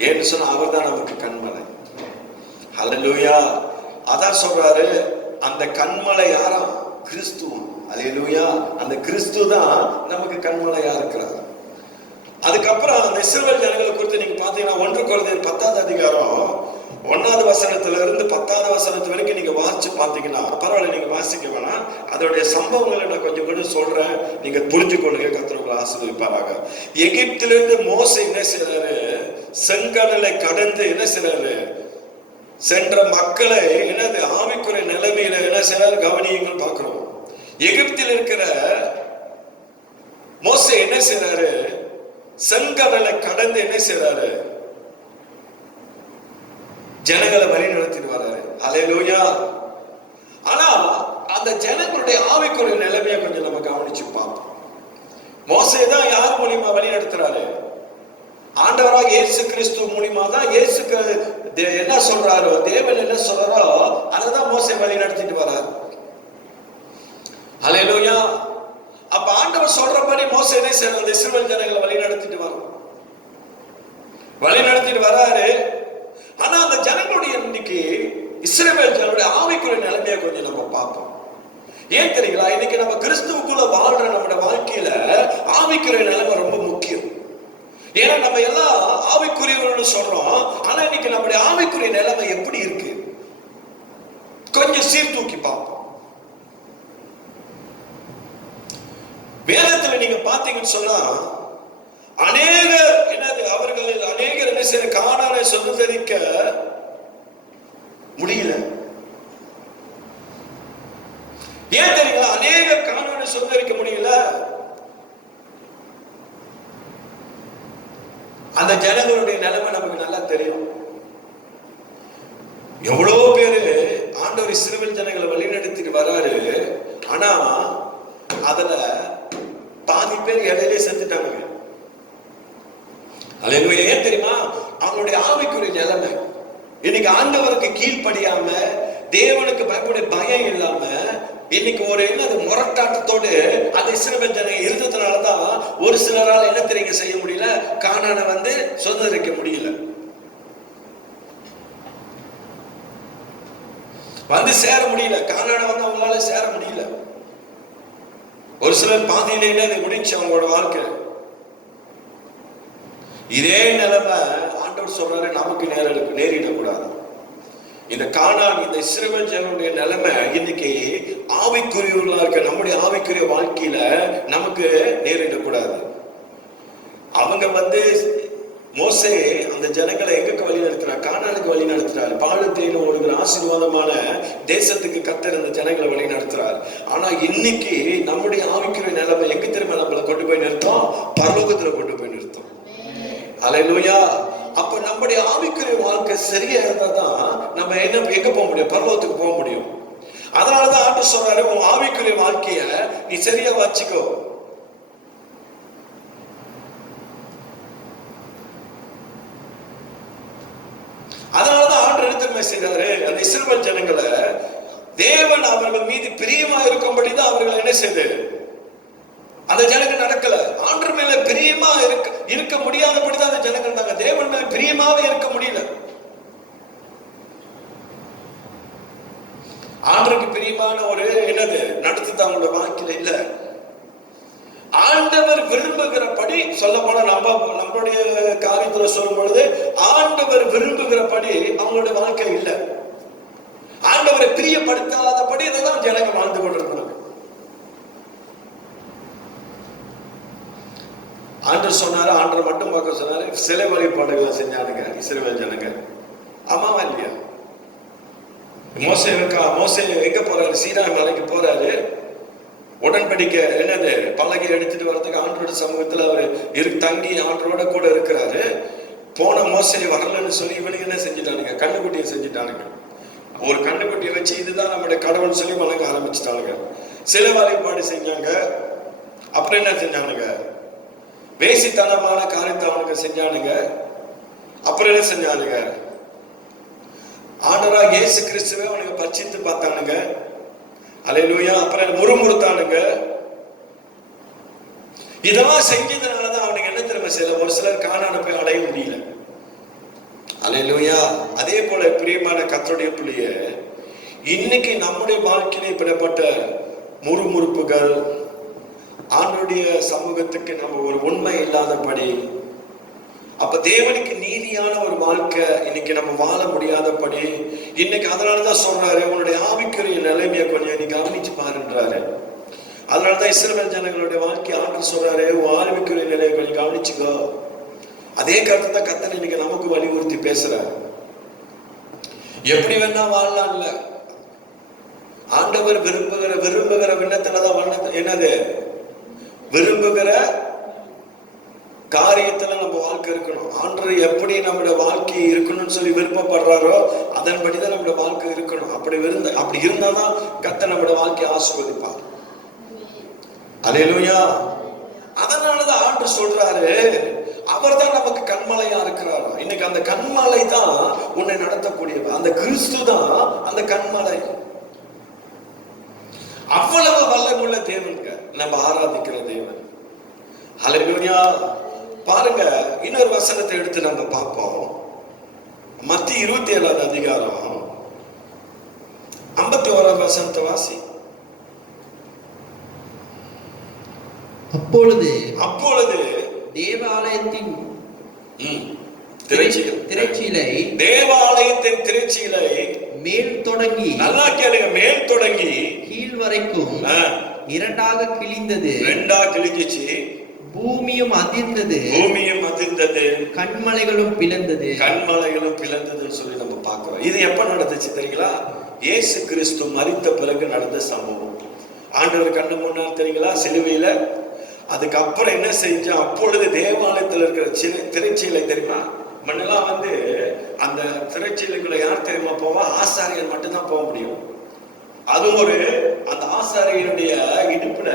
ஏன்னு சொன்னா அவர் தான் நமக்கு கண்மலை. ஹல்லேலூயா. அதான் சொல்றாரு, அந்த கண்மலை யாரா? கிறிஸ்து. அல்லேலூயா. அந்த கிறிஸ்து தான் நமக்கு கண்மலையா இருக்கிறார். அதுக்கப்புறம் அந்த இஸ்ரவேல் ஜனங்களை குறித்து நீங்க பாத்தீங்கன்னா 1 கொரிந்தியர் 10வது அதிகாரம் 1வது வசனத்துல இருந்து 10வது வசனத்து வரைக்கும் நீங்க வாசிச்சு பார்த்தீங்கன்னா, பரவாயில்ல நீங்க வாசிக்க வேணாம், அதோடைய சம்பவங்களை நான் கொஞ்சம் கூட சொல்றேன், நீங்க புரிஞ்சுக்கொள்ளுங்க. கர்த்தர் உங்களை ஆசீர்வதிப்பாராக. எகிப்திலிருந்து மோசே என்ன செய்றாரு? செங்கடலை கடந்து என்ன செய்றாரு? சென்ற மக்களை என்னது ஆவிக்குரிய நிலைமையில என்ன செய்றாரு? கவனியுங்கள் பார்க்கிறோம். எகிப்தில் இருக்கிற மோசே என்ன செய்றாரு? செங்கடலை கடந்து என்ன செய்றாரு? ஜனங்களை வழி நடத்திட்டு வர்றாரு. ஹல்லேலூயா. ஆனா அந்த ஜனங்களுடைய ஆவிக்குரிய நிலைமையை கொஞ்சம் நம்ம கவனிச்சு பார்ப்போம். மோசே தான் யார் மூலியமா வழி நடத்துறாரு? ஆண்டவராக இயேசு கிறிஸ்து மூலியமா தான். என்ன சொல்றாரோ, தேவன் என்ன சொல்றாரோ அததான் மோசே வழி நடத்திட்டு வர்றாரு. ஹல்லேலூயா. அப்ப ஆண்டவர் சொல்றபடி மோசே என்ன செய்யறாரு? இஸ்ரவேல் ஜனங்களை வழி நடத்திட்டு வர்றாரு. ஆனா அந்த ஜனங்களுடைய இன்னைக்கு இஸ்ரவேல் ஜனங்களுடைய ஆவிக்குரிய நிலைமையை கொஞ்சம் நம்ம பார்ப்போம். ஏன் தெரியுங்களா? இன்னைக்கு நம்ம கிறிஸ்துவுக்குள்ள வாழ்ற நம்முடைய வாழ்க்கையில ஆவிக்குரிய நிலைமை ரொம்ப முக்கியம். ஏன்னா நம்ம எல்லாம் ஆவிக்குரியவர்கள் சொல்றோம், ஆனா இன்னைக்கு நம்முடைய ஆவிக்குரிய நிலைமை எப்படி இருக்கு கொஞ்சம் சீர்தூக்கி பார்ப்போம். வேதத்துல நீங்க பாத்தீங்கன்னு சொன்னா அநேகர் என்ன செய்ய கானானை சுதந்தரிக்க முடியல. ஏன் தெரியுங்களா? அநேகர் கானானை சுதந்தரிக்க முடியல. அந்த ஜனங்களுடைய நிலைமை நமக்கு நல்லா தெரியும். எவ்வளவு பேரு ஆண்டவர் இஸ்ரவேல் ஜனங்களை வழிநடத்திட்டு வராரு. ஆனா அதுல பாதி பேர் இடையிலே செத்துட்டாங்க. அல்லேலூயா. ஏன் தெரியுமா? அவங்களுடைய ஆவிக்குரிய நிலைமை இன்னைக்கு ஆண்டவருக்கு கீழ்ப்படியாம, தேவனுக்கு பயப்பட பயம் இல்லாம, இன்னைக்கு ஒரு என்னது முரட்டாட்டத்தோடு அந்த இஸ்ரவேல் ஜனங்க இருந்ததுனாலதான் ஒரு சிலரால் என்ன தெரியுங்க செய்ய முடியல? கானானை சுதந்திரிக்க முடியல, சேர முடியல. கானானை அவங்களால சேர முடியல. ஒரு சிலர் பாதியிலே முடிச்சு அவங்களோட வாழ்க்கை. இதே நிலைமை ஆண்டவர் சொல்றாரு நமக்கு நேரிடக்கூடாது. இந்த கானான், இந்த இஸ்ரவேல் ஜனங்களுடைய நிலைமை இன்னைக்கு ஆவிக்குரியவர்களா இருக்க நம்முடைய ஆவிக்குரிய வாழ்க்கையில நமக்கு நேரிடக்கூடாது. அவங்க மோசே அந்த ஜனங்களை எங்களுக்கு வழி நடத்துறாரு? கானானுக்கு வழி நடத்துறாரு. பாலத்தேன் ஓடுகிற ஆசீர்வாதமான தேசத்துக்கு கர்த்தர் அந்த ஜனங்களை வழி நடத்துறாரு. ஆனா இன்னைக்கு நம்முடைய ஆவிக்குரிய நிலைமை எங்க திரும்ப நம்மளை கொண்டு போய் நிறுத்தோம்? பரலோகத்துல கொண்டு போய் நிறுத்தோம். அல்லேலூயா. அப்ப நம்முடைய ஆவிக்குரிய வாழ்க்கை சரியா இருந்தாதான் நம்ம எங்க போக முடியும்? பரலோகத்துக்கு போக முடியும். அதனாலதான் ஆண்டவர் சொல்றாரு, உன் ஆவிக்குரிய வாழ்க்கைய நீ சரியா வச்சுக்கோ. அதனாலதான் ஆண்டவர் என்ன செய்றாரு? அந்த இஸ்ரவேல் ஜனங்களை தேவன் அவர்கள் மீது பிரியமா இருக்கும்படிதான் அவர்கள் என்ன செய்தாரு? அந்த ஜனங்கள் நடக்கல. ஆண்டவர் மேல பிரியமா இருக்க முடியாதபடிதான் அந்த ஜனங்கள் இருந்தாங்க. தேவன் மேல பிரியமாவே இருக்க முடியல. ஆண்டவருக்கு பிரியமான ஒரு என்னது நடத்துது அவங்களோட வாழ்க்கையில இல்ல. ஆண்டவர் விரும்புகிறபடி சொல்ல போனா நம்மளுடைய காரியத்துல சொல்லும் பொழுது ஆண்டவர் விரும்புகிறபடி அவங்களுடைய வாழ்க்கை இல்ல. ஆண்டவரை பிரியப்படுத்தாதபடி இதான் ஜனங்கள் வாழ்ந்து கொண்டிருக்கிறாங்க. ஆண்டவர் சொன்னாரு, ஆண்டவர் மட்டும் பார்க்க சொன்னாரு, சிலை வழிபாடுகளை செஞ்சானுங்க இஸ்ரவேல் ஜனங்க. ஆமாவா இல்லையா? மோசே எங்க போறாரு? சீனாய் மலைக்கு போறாரு. உடன்படிக்கை என்னது பலகை எடுத்துட்டு வர்றதுக்கு ஆண்டரோட சமூகத்துல அவரு தங்கி ஆண்டரோட கூட இருக்கிறாரு. போன மோசே வரலன்னு சொல்லி இவனுக்கு என்ன செஞ்சுட்டானுங்க? கண்ணுக்குட்டியை செஞ்சுட்டானுங்க. ஒரு கண்ணுக்குட்டியை வச்சு இதுதான் நம்முடைய கடவுள் சொல்லி வணங்க ஆரம்பிச்சுட்டானுங்க. சிலை வழிபாடு செஞ்சாங்க. அப்புறம் என்ன செஞ்சானுங்க? வேசித்தனமான காரியத்தை அவனுக்கு செஞ்சானுங்க. அப்புறம் என்ன செஞ்சானுங்க? ஆண்டவராக இயேசு கிறிஸ்துவை அவனுக்கு பரிசித்து பார்த்தானுங்க. அல்லேலூயா. அப்புறம் முறுமுறுத்தானுங்க. இதெல்லாம் செஞ்சதுனாலதான் அவனுக்கு என்ன திரும்ப செய்யல? ஒரு சிலர் கானானை போய் அடைய முடியல. அல்லேலூயா. அதே போல பிரியமான கர்த்தருடைய பிள்ளையே, இன்னைக்கு நம்முடைய வாழ்க்கையில இப்படிப்பட்ட முறுமுறுப்புகள், ஆண்டவருடைய சமூகத்துக்கு நம்ம ஒரு உண்மை இல்லாதபடி, அப்ப தேவனுக்கு நீதியான ஒரு வாழ்க்கை இன்னைக்கு நம்ம வாழ முடியாதபடி இன்னைக்கு அதனாலதான் சொல்றாரு, உன்னுடைய ஆவிக்குரிய நிலைமையை கொஞ்சம் நீ கவனிச்சு பாருன்றாரு. அதனாலதான் இஸ்ரவேல் ஜனங்களுடைய வாழ்க்கை ஆண்டு சொல்றாரு, உன் ஆவிக்குரிய நிலையை கொஞ்சம் கவனிச்சுக்கோ. அதே கருத்தை தான் கர்த்தர் இன்னைக்கு நமக்கு வலியுறுத்தி பேசுறாரு. எப்படி வேணா வாழலாம் இல்ல, ஆண்டவர் விரும்புகிற விண்ணத்துலதான் என்னது விரும்புகிற காரியத்துல நம்ம வாழ்க்கை இருக்கணும். ஆண்டவர் எப்படி நம்மளோட வாழ்க்கை இருக்கணும்னு சொல்லி விருப்பப்படுறாரோ அதன்படிதான் நம்மளோட வாழ்க்கை இருக்கணும். அப்படி இருந்தாதான் கர்த்தர் நம்மளோட வாழ்க்கையை ஆசீர்வதிப்பார். அல்லேலூயா. அதனாலதான் ஆண்டவர் சொல்றாரு, அவர் தான் நமக்கு கண்மலையா இருக்கிறாரா. இன்னைக்கு அந்த கண்மலை தான் உன்னை நடத்தக்கூடியவர். அந்த கிறிஸ்து தான் அந்த கண்மலை. அவ்வளவு வல்லமுள்ள தேவனுங்க நம்ம ஆராதிக்கிற தேவன். அல்லேலூயா. பாருங்க, இன்னொரு வசனத்தை எடுத்து நம்ம பார்ப்போம். மத்திய 27வது அதிகாரம் 51வது வசனத்தை வாசி. அப்பொழுது தேவாலயத்தின் தேவாலயத்தின் திரைச்சீலை மேல் தொடங்கி, நல்லா கேளுங்க, மேல் தொடங்கி கீழ் வரைக்கும் இரண்டாக கிழிஞ்சிச்சு. பூமியும் அதிர்ந்தது, கண்மலைகளும் பிளந்தது சொல்லி நம்ம பார்க்கிறோம். இது எப்ப நடந்துச்சு தெரியுங்களா? இயேசு கிறிஸ்து மரித்த பிறகு நடந்த சம்பவம். ஆண்டவர் கண்ணு முன்னாள் தெரியுங்களா, சிலுவையில. அதுக்கப்புறம் என்ன செஞ்சா, அப்பொழுது தேவாலயத்தில் இருக்கிற திரைச்சீலை தெரியுமா, முன்னெல்லாம் அந்த திரைச்சீலைக்குள்ள யார் தெரியுமா போவா? ஆசாரியர் மட்டும்தான் போக முடியும். அதுவும் அந்த ஆசாரியனுடைய இடுப்புல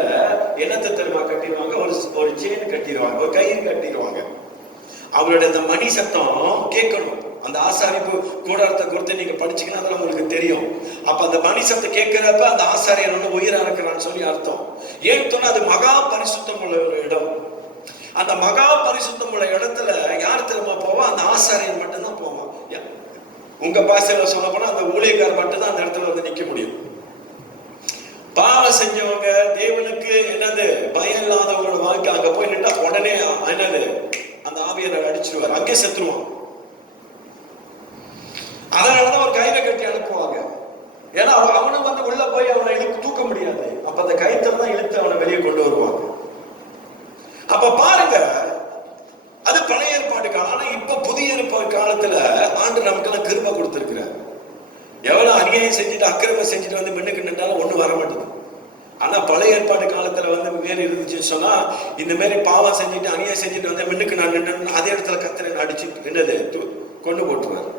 என்னத்தை தெரியுமா கட்டிடுவாங்க? ஒரு செயின் கட்டிடுவாங்க, ஒரு கயிறு கட்டிடுவாங்க. அவருடைய அந்த மணி சத்தம் கேட்கணும். அந்த ஆசாரிப்பு கூடாரத்தை குறித்து நீங்க படிச்சீங்கன்னா அதெல்லாம் உங்களுக்கு தெரியும். அப்ப அந்த மணி சத்தம் கேட்கிறப்ப அந்த ஆசாரியன் உயிரா இருக்கிறான்னு சொல்லி அர்த்தம். ஏன்னு சொன்னா அது மகா பரிசுத்தம் உள்ள ஒரு இடம். அந்த மகா பரிசுத்தம் உள்ள இடத்துல யார் தெரியுமா போவா? அந்த ஆசாரியன் மட்டும்தான் போவான். உங்க பாசையில சொல்ல போனா அந்த ஊழியக்காரர் மட்டும்தான் அந்த இடத்துல நிக்க முடியும். பாவம் செஞ்சவங்க, தேவனுக்கு பயம் இல்லாதவங்களோட வாழ்க்கை அங்க போய் நின்றா உடனே அந்த ஆவியரை அடிச்சிருவார், அங்கே செத்துருவான். அதனாலதான் ஒரு கயிறை கட்டி அனுப்புவாங்க. ஏன்னா அவனும் உள்ள போய் அவனை தூக்க முடியாது. அப்ப அந்த கயிற்றை தான் இழுத்து அவனை வெளியே கொண்டு வருவாங்க. அப்ப பாருங்க, அது பழைய ஏற்பாடு காலம். ஆனா இப்ப புதிய ஏற்பாடு காலத்துல ஆண்டு நமக்கெல்லாம் கிருபை கொடுத்திருக்கிறார். எவ்வளவு அநியாயம் செஞ்சுட்டு அக்கிரமம் செஞ்சுட்டு மின்னுக்கு நின்றாலும் ஒண்ணு வர மாட்டேது. ஆனா பழைய ஏற்பாடு காலத்துல மேல இருந்துச்சுன்னு சொன்னா, இந்த மாதிரி பாவம் செஞ்சுட்டு அநியாயம் செஞ்சுட்டு மின்னுக்கு நான் நின்று அதே இடத்துல கத்திர அடிச்சு கொண்டு போட்டுருவார்.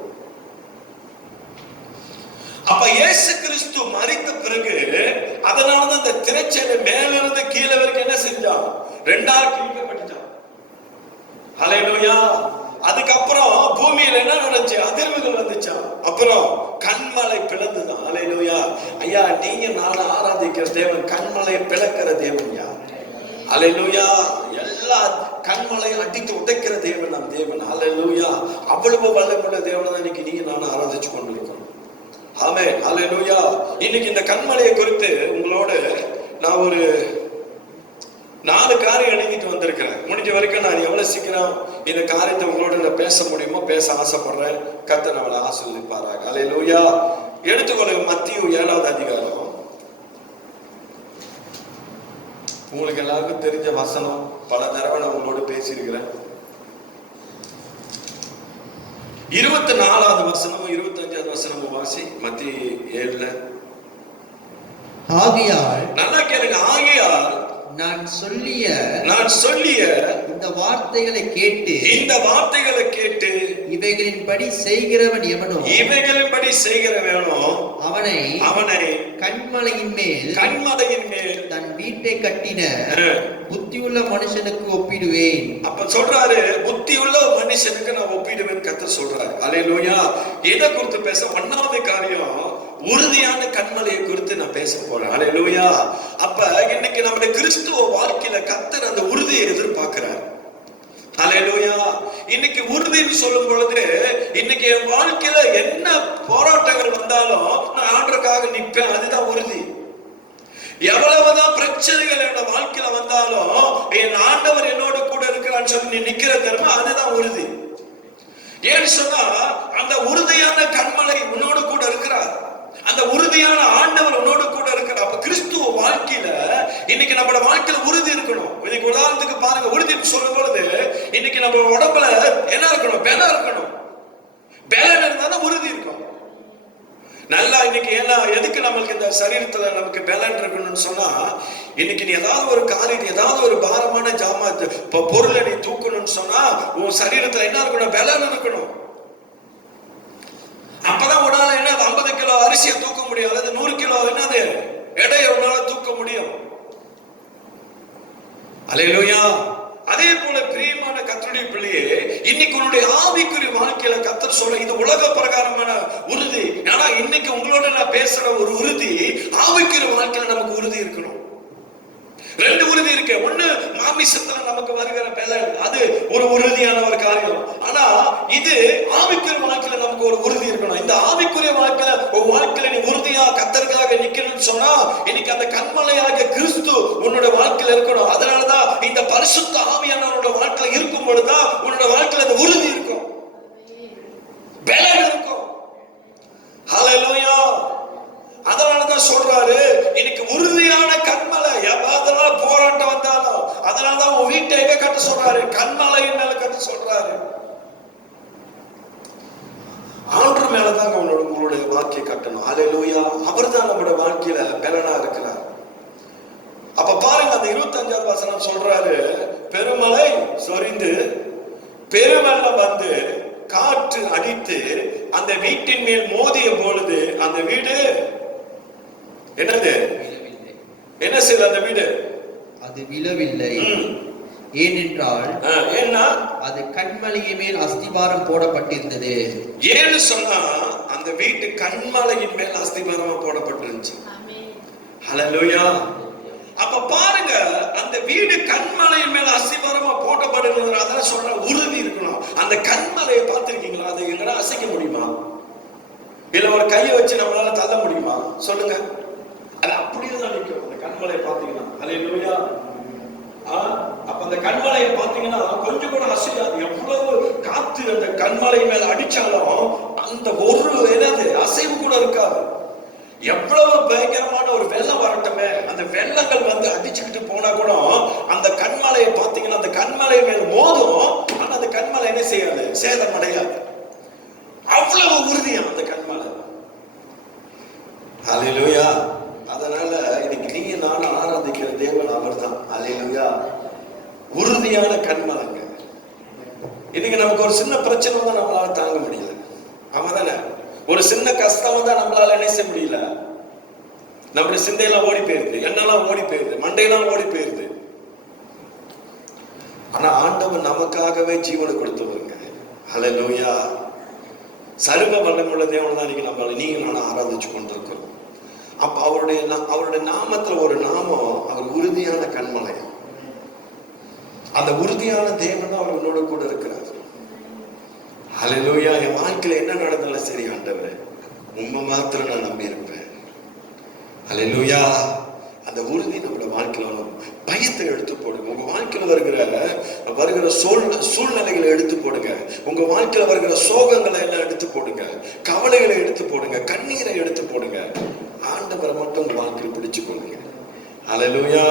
அப்ப இயேசு கிறிஸ்து மரித்த பிறகு அதனாலதான் இந்த திரைச்சீலை மேலிருந்து கீழே வரைக்கும் என்ன செஞ்சான்? ரெண்டாக கிழிக்கப்பட்டுட்டான். ஹல்லேலூயா. அதுக்கப்புறம் பூமியில என்ன நடந்துச்சு? அதிர்வுகள் வந்துச்சான். அப்புறம் கண்மலை பிளந்துதான். ஹல்லேலூயா. ஐயா, நீங்க நான் ஆராதிக்கிற தேவன் கண்மலை பிளக்கிற தேவன். ஹல்லேலூயா. எல்லா கண்மலையும் அடித்து உடைக்கிற தேவன் நம் தேவன். ஹல்லேலூயா. அவ்வளவு வல்லமுள்ள தேவனை தான் இன்னைக்கு நீங்க நான் ஆராதிச்சு கொண்டிருக்கிறோம். ஆமென். ஹல்லேலூயா. இன்னைக்கு இந்த கண்மலையை குறித்து உங்களோடு நான் ஒரு 4 காரியம் எழுதிட்டு வந்திருக்கிறேன். முடிஞ்ச வரைக்கும் நான் எவ்வளவு சீக்கிரம் இந்த காரியத்தை உங்களோட நான் பேச முடியுமோ பேச ஆசைப்படுறேன். கர்த்தர் நம்மளை ஆசீர்வதிப்பாராக. ஹல்லேலூயா. எடுத்துக்கொள்ளுங்க மத்திய 7வது அதிகாரம். உங்களுக்கு எல்லாருக்கும் தெரிஞ்ச வசனம், பல தடவை நான் உங்களோட பேசியிருக்கிறேன். 24வது வசனமும் 25வது வசனமும் வாசி. மத்திய 7ல. ஆகையால், நல்லா கேளுங்க, ஆகையால் நான் சொல்லிய இந்த வார்த்தைகளை கேட்டு இவைகளின்படி செய்கிறவன் எவனோ அவனை கண்மலையின் மேல் தன் வீட்டை கட்டின புத்தியுள்ள மனுஷனுக்கு ஒப்பிடுவேன். அப்ப சொல்றாரு, புத்தியுள்ள மனுஷனுக்கு நான் ஒப்பிடுவேன் கர்த்தர் சொல்றாரு. அல்லேலூயா. எதை குறித்து பேச? 1வது காரியம், உறுதியான கண்மலையை குறித்து நான் பேச போறேன். அல்லேலூயா. அப்ப இன்னைக்கு நம்முடைய கிறிஸ்துவ வாழ்க்கையில கர்த்தர் அந்த உறுதியை எதிர்பார்க்கிறார். அல்லேலூயா. இன்னைக்கு உறுதின்னு சொல்லும் பொழுது, இன்னைக்கு என் வாழ்க்கையில என்ன போராட்டங்கள் வந்தாலும் நான் ஆண்டவருக்காக நிற்பேன், அதுதான் உறுதி. எவ்வளவுதான் பிரச்சனைகள் என்னோட வாழ்க்கையில வந்தாலும் என் ஆண்டவர் என்னோட கூட இருக்கிற இருக்கிறான்னு சொல்லி நீ நிக்கிற தெரியுமா, அதுதான் உறுதி. ஏன்னு சொன்னா அந்த உறுதியான கண்மலை உன்னோடு கூட இருக்கிறார், அந்த உறுதியான ஆண்டவர் உன்னோடு கூட இருக்கிறார். அப்ப கிறிஸ்துவ வாழ்க்கையில இன்னைக்கு நம்மளோட வாழ்க்கையில உறுதி இருக்கணும். இன்னைக்கு உதாரணத்துக்கு பாருங்க, உறுதி சொல்லும் பொழுது இன்னைக்கு நம்ம உடம்புல என்ன இருக்கணும், பலம் இருக்கணும். பலம் இருந்தாலும் உறுதி இருக்கும். நல்லா இன்னைக்கு ஏன்னா எதுக்கு நம்மளுக்கு இந்த சரீரத்துல நமக்கு பலன் இருக்கணும்னு சொன்னா, இன்னைக்கு நீ ஏதாவது ஒரு காரியம், ஏதாவது ஒரு பாரமான ஜாமாத்து பொருளை நீ தூக்கணும்னு சொன்னா உன் சரீரத்துல என்ன இருக்கணும், பலன் இருக்கணும். அப்பதான் உன்னால என்ன 50 கிலோ அரிசியை தூக்க முடியும், அல்லது 100 கிலோ என்னது எடையை உன்னால தூக்க முடியும். அல்லேலூயா. அதே போல பிரியமான கர்த்தருடைய பிள்ளையே, இன்னைக்கு உன்னுடைய ஆவிக்குரிய வாழ்க்கையில கர்த்தர் சொல்ல இது உலக பிரகாரமான உறுதி. ஆனா இன்னைக்கு உங்களோட நான் பேசுற ஒரு உறுதி, ஆவிக்குரிய வாழ்க்கையில நமக்கு உறுதி இருக்கணும். 2 உறுதி இருக்கு. ஒண்ணு மாமிசத்துல நமக்கு வருகிற பலன், அது ஒரு உறுதியான ஒரு காரியம். ஆனா இது ஆவிக்குரிய வாழ்க்கையில நமக்கு ஒரு உறுதி இருக்கணும். இந்த ஆவிக்குரிய வாழ்க்கையில ஒரு வாழ்க்கையில நீ உறுதியா கர்த்தருக்காக நிக்கணும்னு சொன்னா, இன்னைக்கு அந்த கண்மலையாக கிறிஸ்து உன்னோட வாழ்க்கையில இருக்கணும். அதனாலதான் இந்த பரிசுத்த ஆவியானவரோட வாழ்க்கையில இருக்கும் பொழுதுதான் உன்னோட வாழ்க்கையில அந்த உறுதி இருக்கும், பலன் இருக்கும். ஹல்லேலூயா. அதனாலதான் சொல்றாரு, இன்னைக்கு உறுதியான கண்மலை. அதனால போராட்டம் வந்தாலும், அதனாலதான் உன் வீட்டை எங்க கட்ட சொல்றாரு, கண்மலையின் மேல கட்ட சொல்றாரு. ஆண்டு மேலதான் உங்களுடைய வாழ்க்கையை கட்டணும். ஹல்லேலூயா. அவர் தான் நம்முடைய வாழ்க்கையில பலனா இருக்கிறார். அப்ப பாருங்க, அந்த 25வது வசனம் சொல்றாரு, பெருமலை சொரிந்து பெருவெள்ளம் வந்து காற்று அடித்து அந்த வீட்டின் மேல் மோதிய பொழுது அந்த வீடு என்னது, என்ன செய்யல, அந்த வீடு அது விழவில்லை. ஏனென்றால் ஏன்னா அது கண்மலையின் மேல் அஸ்திபாரம் போடப்பட்டிருந்தது. ஏன்னு சொன்னா அந்த வீட்டு கண்மலையின் மேல் அஸ்திபாரமா போடப்பட்டிருந்துச்சு. ஹல்லேலூயா. அப்ப பாருங்க, அந்த வீடு கண்மலையின் மேல அஸ்திபாரமா போட்டப்படுகிறது. அதனால சொல்ற உறுதி இருக்கணும். அந்த கண்மலையை பார்த்திருக்கீங்களா? அதை எங்கடா அசைக்க முடியுமா? இல்ல ஒரு கையை வச்சு நம்மளால தள்ள முடியுமா? சொல்லுங்க. அது அப்படியே தான் நிற்கும். அந்த கண்மலையை பார்த்தீங்கன்னா, ஹல்லேலூயா. அப்ப அந்த கண்மலையை பார்த்தீங்கன்னா கொஞ்சம் கூட அசையாது. எவ்வளவு காத்து அந்த கண்மலை மேல அடிச்சாலும் அந்த ஒரு என்னது அசைவு கூட இருக்காது. எவ்வளவு பயங்கரமான ஒரு வெள்ளம் வரட்டுமே, அந்த வெள்ளங்கள் வந்து அடிச்சுக்கிட்டு போனா கூட அந்த கண்மலையை பார்த்தீங்கன்னா அந்த கண்மலை மேல் மோதும். ஆனா அந்த கண்மலை என்ன செய்யாது, சேதம் அடையாது. அவ்வளவு உறுதியா அந்த கண்மலை. ஹல்லேலூயா. அதனால இன்னைக்கு நீங்க நானும் ஆராதிக்கிற தேவன் அவர் தான். ஹல்லேலூயா. உறுதியான கண்மலைங்க. இன்னைக்கு நமக்கு ஒரு சின்ன பிரச்சனை தான் நம்மளால தாங்க முடியல. ஆமா தானே? ஒரு சின்ன கஷ்டம் தான் நம்மளால என்ன செய்ய முடியல. நம்முடைய சிந்தையெல்லாம் ஓடி போயிருது, எண்ணெல்லாம் ஓடி போயிருது, மண்டையெல்லாம் ஓடி போயிருது. ஆனா ஆண்டவர் நமக்காகவே ஜீவனை கொடுத்தவங்க. ஹல்லேலூயா. சர்வ வல்லமையுள்ள தேவன் தான் இன்னைக்கு நம்மளால நீங்க நானும் ஆராதிச்சு கொண்டிருக்கிறோம். அப்ப அவருடைய நாமத்துல ஒரு நாமம், அவர் உறுதியான கண்மலை. அந்த உறுதியான தேவன் தான் அவர்களோட கூட இருக்கிறார். ஹல்லேலூயா. என் வாழ்க்கையில என்ன நடந்தாலும் சரி ஆண்டவரே, உண்மை மாத்திரம் நான் நம்பி இருப்பேன். ஹல்லேலூயா. அந்த உறுதி நம்மளோட வாழ்க்கையில பயத்தை எடுத்து போடுங்க. உங்க வாழ்க்கையில வருகிற சூழ்நிலைகளை எடுத்து போடுங்க. உங்க வாழ்க்கையில வருகிற சோகங்களை எல்லாம் எடுத்து போடுங்க, கவலைகளை எடுத்து போடுங்க, கண்ணீரை எடுத்து போடுங்க. ஆண்டவரை மட்டும் உங்க வாழ்க்கையில் பிடிச்சு கொள்ளுங்க. ஹல்லேலூயா.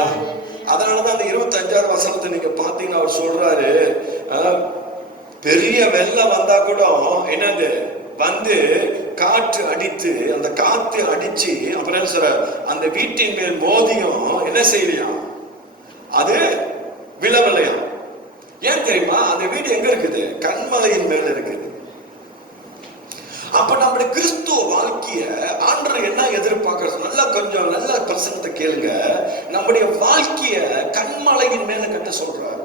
அதனாலதான் அந்த 25வது வசனத்தை நீங்க பாத்தீங்கன்னா அவர் சொல்றாரு, பெரிய வெள்ளம் வந்தா கூட என்னது வந்து காற்று அடித்து, அந்த காற்று அடிச்சு அப்புறம் என்ன சொல்ற, அந்த வீட்டின் மேல் மோதியும் என்ன செய்யலையாம், அது விழவில்லையா. ஏன் தெரியுமா? அந்த வீடு எங்க இருக்குது? கண்மலையின் மேல இருக்குது. அப்ப நம்முடைய கிறிஸ்துவ வாழ்க்கைய ஆண்டவர் என்ன எதிர்பார்க்கிறது? நல்ல பிரசங்கத்தை கேளுங்க. நம்முடைய வாழ்க்கைய கண்மலையின் மேல கட்ட சொல்றாரு.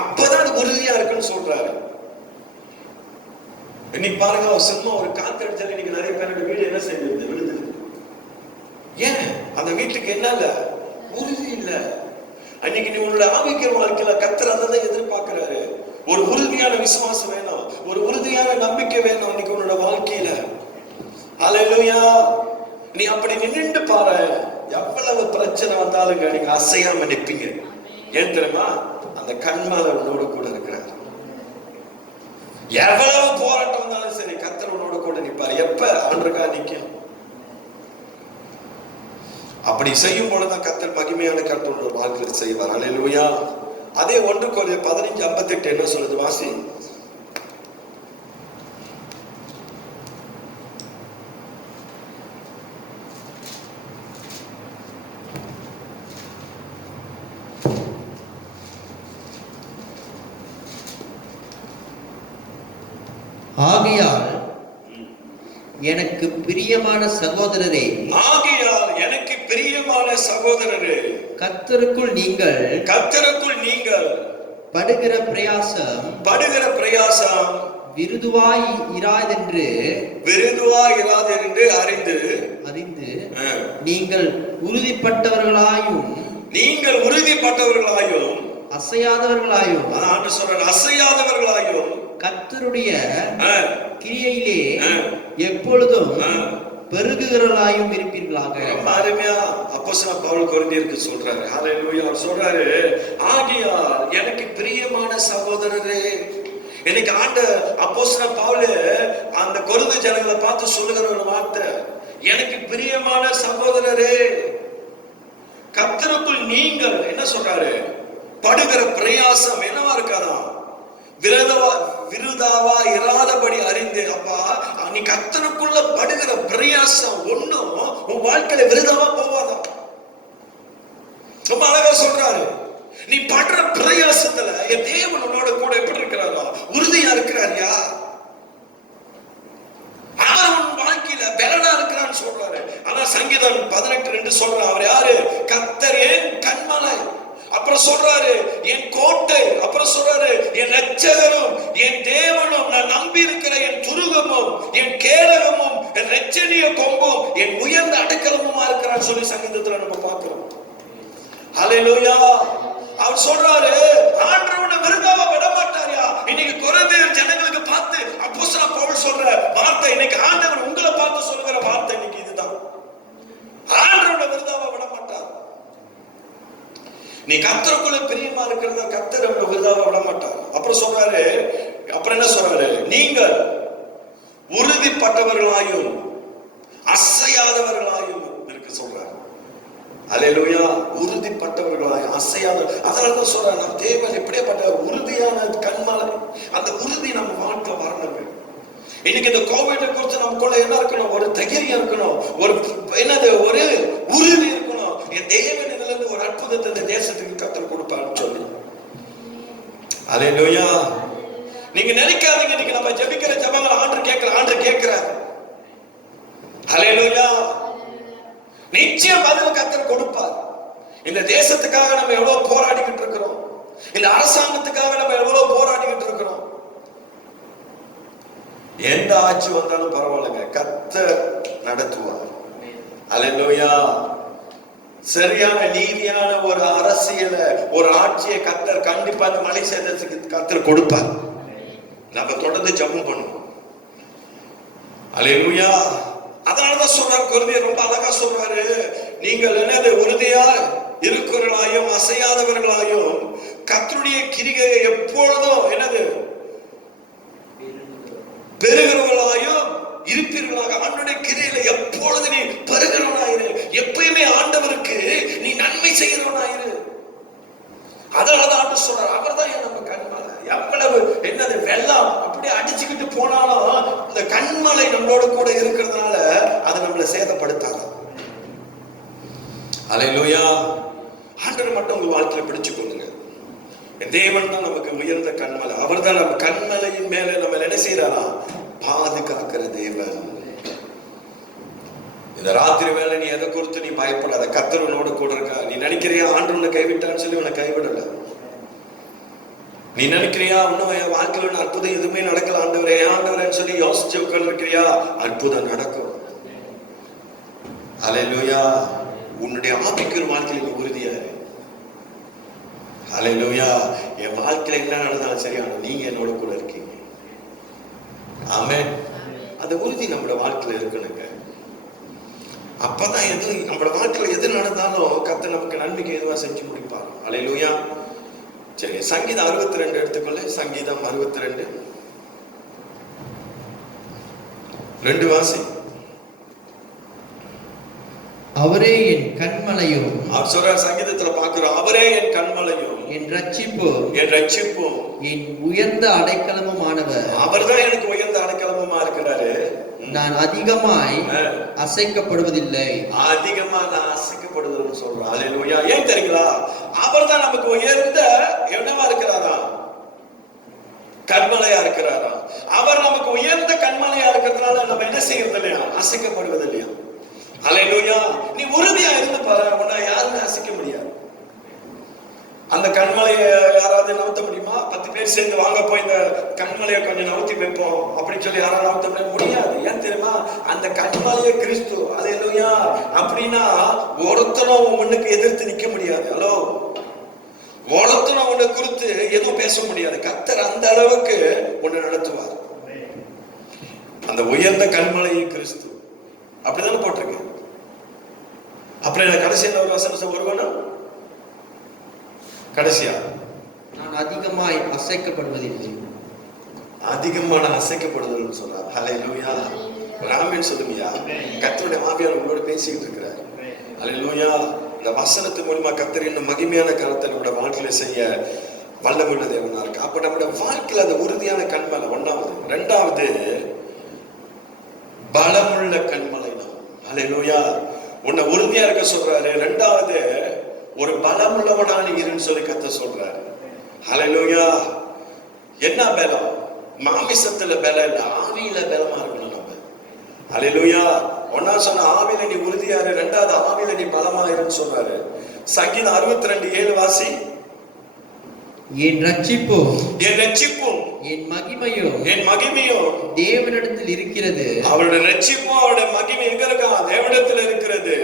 அப்பதான் உறுதியா இருக்குன்னு சொல்றாரு. இன்னைக்கு பாருங்க, சும்மா ஒரு காத்து அடிச்சாலும் இன்னைக்கு நிறைய பேருக்கு வீடு என்ன செய்யுது, விழுது. ஏன்? அந்த வீட்டுக்கு என்ன இல்ல, உறுதி இல்ல. அன்னைக்கு நீ உன்னோட ஆவிக்கிற வாழ்க்கையில கர்த்தர் அதை எதிர்பார்க்கிறாரு. ஒரு உறுதியான விசுவாசம் வேணும், ஒரு உறுதியான நம்பிக்கை வேணும் இன்னைக்கு உன்னோட வாழ்க்கையில. ஹல்லேலூயா. நீ அப்படி நின்று பாரு, எவ்வளவு பிரச்சனை வந்தாலும் நீங்க அசையாம நிப்பீங்க. ஏன் தெரியுமா? அந்த கண்மலை உன்னோடு கூட இருக்கிறார். எவ்வளவு போராட்டம் வந்தாலும் சரி, கர்த்தர் உன்னோட கூட நிற்பார். எப்ப? ஆண்டருக்காக நிற்கும். அப்படி செய்யும் பொழுதுதான் கர்த்தர் மகிமையான கர்த்தரோட வாழ்க்கையில் செய்வார். அல்லேலூயா. அதே 1 கொரிந்தியர் 15:58 என்ன சொல்லுது? வாசி. ஆகையால் எனக்கு பிரியமான சகோதரரே, ஆகையால் எனக்கு பிரியமான சகோதரரே, கர்த்தருக்குள் நீங்கள் படுகிற பிரயாசம் விருதுவாய் இராதென்று அறிந்து நீங்கள் உறுதிப்பட்டவர்களாயும் அசையாதவர்களாயும் கர்த்தருடைய கிரியையிலே எப்பொழுதும் பெருகுகிறவர்களாயும் இருப்பீர்களாக. அருமையா அப்போஸ்தலன் பவுல் கொரிந்தியருக்கு சொல்றாரு. ஹல்லேலூயா. அவர் சொல்றாரு, ஆகையால் எனக்கு பிரியமான சகோதரரே. எனக்கு அப்போஸ்தலன் பவுல் அந்த கொரிந்து ஜனங்களை பார்த்து சொல்லுகிற ஒரு வார்த்தை, எனக்கு பிரியமான சகோதரரே, கர்த்தருக்குள் நீங்கள் என்ன சொல்றாரு? படுகிற பிரயாசம் என்னவா இருக்காதான்? விருதாவா இராதபடி அறிந்து. அப்பா, நீ கர்த்தருக்குள்ள படுகிற பிரயாசம் ஒண்ணும் உன் வாழ்க்கையில விருதாவா போவாதான். ரொம்ப அழகா சொல்றாரு, நீ படுற பிரயாசத்துல என் தேவன் உன்னோட கூட எப்படி இருக்கிறாரா? உறுதியா இருக்கிறாரியா? அவர் உன் வாழ்க்கையில பலனா இருக்கிறான்னு சொல்றாரு. ஆனா சங்கீதம் 18:2 சொல்றாரு, அவர் யாரு? கர்த்தர் என் கன்மலை. அப்புறம் சொல்றாரு, என் கோட்டை. அப்புறம் சொல்றாரு, என் இரட்சகரும் என் தேவனும், நான் நம்பி இருக்கிற என் துருகமும் என் கேடகமும் என் இரட்சணிய கொம்பும் என் உயர்ந்த அடைக்கலமுமா இருக்கிறான்னு சொல்லி சங்கீதத்துல நம்ம பார்க்கிறோம். ஹல்லேலூயா. அவர் சொல்றாரு, ஆண்டவனை விருதாவா விட மாட்டாரியா? இன்னைக்கு கொரிந்தியர் ஜனங்களுக்கு பார்த்து அப்போஸ்தலன் பவுல் சொல்ற வார்த்தை, இன்னைக்கு ஆண்டவர் உங்களை பார்த்து சொல்லுகிற வார்த்தை இன்னைக்கு இதுதான். ஆண்டவனை விருதாவா விட மாட்டார். நீ கர்த்தருக்குள்ள பிரியமா இருக்கிறத கர்த்தர் அவனை விருதாவா விட மாட்டார். அப்புறம் சொல்றாரு, அப்புறம் என்ன சொல்றாரு? நீங்கள் உறுதிப்பட்டவர்களாயும் அசையாதவர்களாயும் இருக்க சொல்றாரு. அல்லேலூயா. உறுதிப்பட்டவர்களாயும் அசையாத. அதனாலதான் சொல்றாரு, நம் தேவன் எப்படியாப்பட்ட உறுதியான கன்மலை. அந்த உறுதி நம்ம வாழ்க்கை வரணும். இன்னைக்கு இந்த கோவிட் குறித்து நமக்குள்ள என்ன இருக்கணும்? ஒரு தைரியம் இருக்கணும், ஒரு என்னது, ஒரு உறுதி இருக்கணும். என் தேவன் இதுல இருந்து ஒரு அற்புதத்தை இந்த தேசத்துக்கு கர்த்தர் கொடுப்பான்னு சொல்லி. அல்லேலூயா. நீங்க நினைக்காதீங்க, இன்னைக்கு நம்ம ஜெபிக்கிற ஜெபங்களை ஆண்டவர் கேட்கிறார். அல்லேலூயா. நிச்சயம் பதில் கர்த்தர் கொடுப்பார். இந்த தேசத்துக்காக நம்ம எவ்வளவு போராடிக்கிட்டு இருக்கிறோம், இந்த அரசாங்கத்துக்காக நம்ம எவ்வளவு போராடிக்கிட்டு இருக்கிறோம். எந்த ஆட்சி வந்தாலும் பரவாயில்லைங்க, கர்த்தர் நடத்துவார். அல்லேலூயா. சரியான நீதியான ஒரு அரசியல, ஒரு ஆட்சியை கர்த்தர் கண்டிப்பா இந்த மலை சேதத்துக்கு கர்த்தர் கொடுப்பார். நம்ம தொடர்ந்து ஜெபம் பண்ணுவோம். அல்லேலூயா. அதனாலதான் சொல்றாரு கொரிந்தியர், ரொம்ப அழகா சொல்றாரு, நீங்கள் என்னது உறுதியா இருக்கிறவர்களாயும் அசையாதவர்களாயும் கர்த்தருடைய கிரிகையை எப்பொழுதும் என்னது பெறுகிறவர்களாயும் இருப்பீர்களாக. ஆண்டவருடைய கிரியில எப்பொழுது நீ பெறுகிறவனாயிரு. எப்பயுமே ஆண்டவருக்கு நீ நன்மை செய்கிறவனாயிரு. அதனாலதான் ஆண்டவர் சொல்றாரு, அவர் தான் நம்ம கண்மலை. எவ்வளவு என்னது வெள்ளம் அப்படியே அடிச்சுக்கிட்டு போனாலும் இந்த கண்மலை நம்மளோட கூட இருக்கிறதுனால அது நம்மளை சேதப்படுத்தாது. அல்லேலூயா. ஆண்டவர் மட்டும் உங்க வாழ்க்கையில பிடிச்சுக்கொள்ளுங்க. தேவன் தான் நமக்கு உயர்ந்த கண்மலை. அவர் தான் நம்ம கண்மலையின் மேல நம்ம என்ன செய்யறாரா? பாதுகாக்கிற தேவன். இந்த ராத்திரி வேலை நீ எதை குறித்து நீ பயப்படாத. கர்த்தர் உன்னோட கூட இருக்கா. நீ நினைக்கிறியா ஆண்டவர் உன்னை கைவிட்டான்னு சொல்லி உன்னை கைவிடல. நீ நினைக்கிறியா இன்னும் என் வாழ்க்கையில் ஒன்று அற்புதம் எதுவுமே நடக்கல ஆண்டவரே ஆண்டவரேன்னு சொல்லி யோசிச்சு உட்கார்ந்திருக்கிறியா? அற்புதம் நடக்கும். அல்லேலூயா. உன்னுடைய ஆவிக்குரிய வாழ்க்கையில உறுதியா இரு. அல்லேலூயா. என் வாழ்க்கையில என்ன நடந்தாலும் சரியான நீங்க என்னோட கூட இருக்கீங்க. ஆமென். அந்த உறுதி நம்மளோட வாழ்க்கையில இருக்கணுங்க. அப்பதான் எது நம்மளோட வாழ்க்கையில எது நடந்தாலும் கர்த்தர் நமக்கு நன்மைக்கு எதுவா செஞ்சு முடிப்பார். அல்லேலூயா. சரி, சங்கீதம் 62 எடுத்துக்கொள்ள. சங்கீதம் 62 2 வாசி. அவரே என் கண்மலையும், அவர் சொல்ற சங்கீதத்துல பார்க்கிறோம், அவரே என் கண்மலையும், என் ரட்சிப்பும், என் ரட்சிப்பும், என் உயர்ந்த அடைக்கலமுமானவர். அவர்தான் எனக்கு உயர்ந்த அடைக்கலமுமா இருக்கிறாரு. நான் அதிகமாய் அசைக்கப்படுவதில்லை. அதிகமா நான் அசைக்கப்படுவதுன்னு சொல்றேன். அல்லேலூயா. ஏன் தெரியுங்களா? அவர்தான் நமக்கு உயர்ந்த என்னவா இருக்கிறாரா? கண்மலையா இருக்கிறாரா? அவர் நமக்கு உயர்ந்த கண்மலையா இருக்கிறதுனால நம்ம என்ன செய்யறது இல்லையா? அசைக்கப்படுவது இல்லையா? அல்லேலூயா. நீ உறுதியா இருந்து பாரு, உன்னை யாருமே அசைக்க முடியாது. அந்த கண்மலையை யாராவது நவுத்த முடியுமா? 10 பேர் சேர்ந்து வாங்க போய் இந்த கண்மலையை கொஞ்சம் நவுத்தி வைப்போம் அப்படின்னு சொல்லி யாராவது நவுத்த முடியாது. ஏன் தெரியுமா? அந்த கண்மலையை கிறிஸ்து. அல்லேலூயா. அப்படின்னா ஒருத்தனும் முன்னுக்கு எதிர்த்து நிக்க முடியாது. ஹலோ, ஒருத்தனும் உன்னை குறித்து எதுவும் பேச முடியாது. கர்த்தர் அந்த அளவுக்கு உன்னை நடத்துவார். அந்த உயர்ந்த கண்மலை கிறிஸ்து. அப்படிதானே போட்டிருக்கு. அப்புறம் கடைசியில் ஒரு வசனம் வருவானா? கடைசியா நான் அதிகமாய் அசைக்கப்படுவதில்லை. அதிகமான அசைக்கப்படுதல் சொல்றார். ஹல்லேலூயா. ராமன் சொல்லுமியா, கர்த்தருடைய ஆவியானவர் உங்களோட பேசிக்கிட்டு இருக்கிறார். ஹல்லேலூயா. இந்த வசனத்து மூலமா கர்த்தர் இன்னும் மகிமையான காரியத்தை நம்முடைய வாழ்க்கையில செய்ய வல்லமுள்ள தேவனா இருக்கு. அப்ப நம்முடைய வாழ்க்கையில அந்த உறுதியான கண்மலை ஒண்ணாவது. 2வது பலமுள்ள கண்மலை தான். ஹல்லேலூயா. உன்னை உறுதியா இருக்க சொல்றாரு. 2வது ஒரு பலமுள்ளவனான இருன்னு சொல்லி கர்த்தர் சொல்றாரு. ஹல்லேலூயா. என்ன பலம்? மாமிசத்துல பலம் இல்ல, ஆவியில பலமா இருக்கணும் நம்ம. ஹல்லேலூயா. ஒன்னா சொன்ன ஆவியில நீ உறுதியா இரு, 2வது ஆவியில நீ பலமா இருன்னு சொல்றாரு. சங்கீதம் 62:7 வாசி. என் ரட்சிப்பும், என் ரட்சிப்பும், என் மகிமையும், என் மகிமையும் தேவனிடத்தில் இருக்கிறது. அவருடைய ரட்சிப்பும் அவருடைய மகிமை எங்க இருக்கா? தேவனிடத்தில் இருக்கிறது.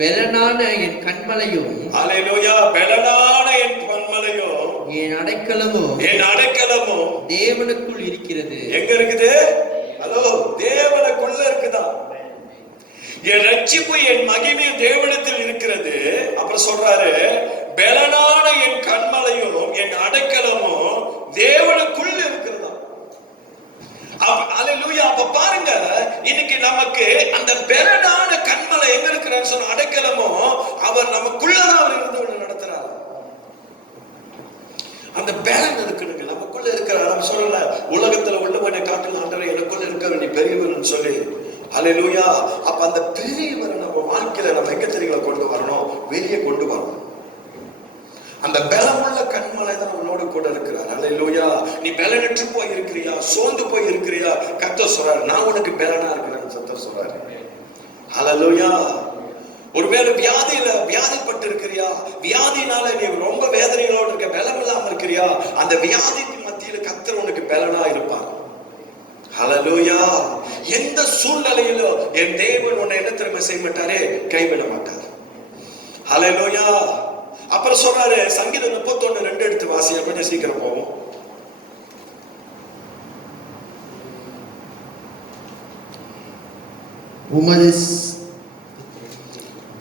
பெலனான என் கண்மலையும், அல்லேலூயா, பெலனான என் கண்மலையும், என் அடைக்கலமும், என் அடைக்கலமும் தேவனுக்குள் இருக்கிறது. எங்க இருக்குது? ஹலோ, தேவனுக்குள்ள இருக்குதா? என் ரட்சிப்பு என் மகிமையும் தேவனிடத்தில் இருக்கிறது. அப்புறம் சொல்றாரு, பெலனான என் கண்மலையும் என் அடைக்கலமும் தேவனுக்குள்ள இருக்கிறதா. அல்லேலூயா. அப்ப பாருங்க, இன்னைக்கு நமக்கு அந்த பெலனான கண்மலை எங்க இருக்கிறான்னு சொன்ன அடைக்கலமும் அவர் நமக்குள்ளதான் இருந்து நடத்துறாரு. அந்த பேலன் இருக்குனுங்க, நமக்குள்ள இருக்கிறார். நம்ம சொல்லல, உலகத்துல உள்ளவனை காட்டில் ஆண்டவரே எனக்குள்ள இருக்க வேண்டிய பெரியவர்னு சொல்லி. அல்லேலூயா. அப்ப அந்த பெரியவரை நம்ம வாழ்க்கையில நம்ம எங்க தெரியுங்களா கொண்டு வரணும்? வெளியே கொண்டு வரணும். அந்த பலமுள்ள கண்மலை தான் நம்மளோட கூட இருக்கிறார். அல்லேலூயா. நீ பலனற்று போய் இருக்கிறியா? சோர்ந்து போய் இருக்கிறியா? கர்த்தர் சொல்றாரு, நான் உனக்கு பலனா இருக்கிறேன்னு கர்த்தர் சொல்றாரு. அல்லேலூயா. ஒருவேளை வியாதிப்பட்டு இருக்கிறியா? வியாதினால நீ ரொம்ப வேதனைகளோடு இருக்க, பலம் இல்லாம இருக்கிறியா? அந்த வியாதிக்கு மத்தியில கர்த்தர் உனக்கு பலனா இருப்பார். ஹல்லேலூயா. எந்த சூழ்நிலையிலும் என் தேவன் உன்னை என்ன திரும்ப செய்ய மாட்டாரே? கைவிட மாட்டார். ஹல்லேலூயா. அப்புறம் சொல்றாரு, சங்கீதம் 31:2 எடுத்து வாசியா, கொஞ்சம் சீக்கிரம் போவோம்.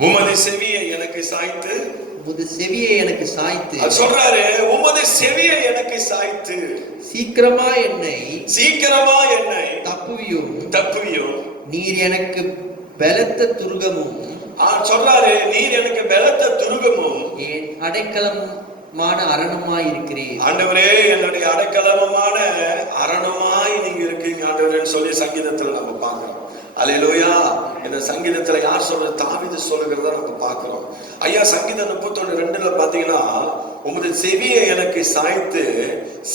உமது செவியை எனக்கு சாய்த்து, உமது செவியை எனக்கு சாய்த்து. சொல்றாரு, உமது செவியை எனக்கு சாய்த்து சீக்கிரமா என்னை தப்புவியும். நீர் எனக்கு பலத்த துருகமும். சொல்றாரு, நீர் எனக்கு பலத்த துருகமும் என் அடைக்கலமான அரணுமாய் இருக்கிறேன். ஆண்டவரே, என்னுடைய அடைக்கலமான அரணுமாய் நீங்க இருக்கீங்க ஆண்டவரேன்னு சொல்லி சங்கீதத்துல நம்ம பார்க்கிறோம். அல்லேலூயா. இந்த சங்கீதத்துல யார் சொல்றது? தாவீது சொல்லுகிறத நம்ம பார்க்கிறோம். ஐயா, சங்கீதம் 31:2 பாத்தீங்கன்னா, உமது செவியை எனக்கு சாய்த்து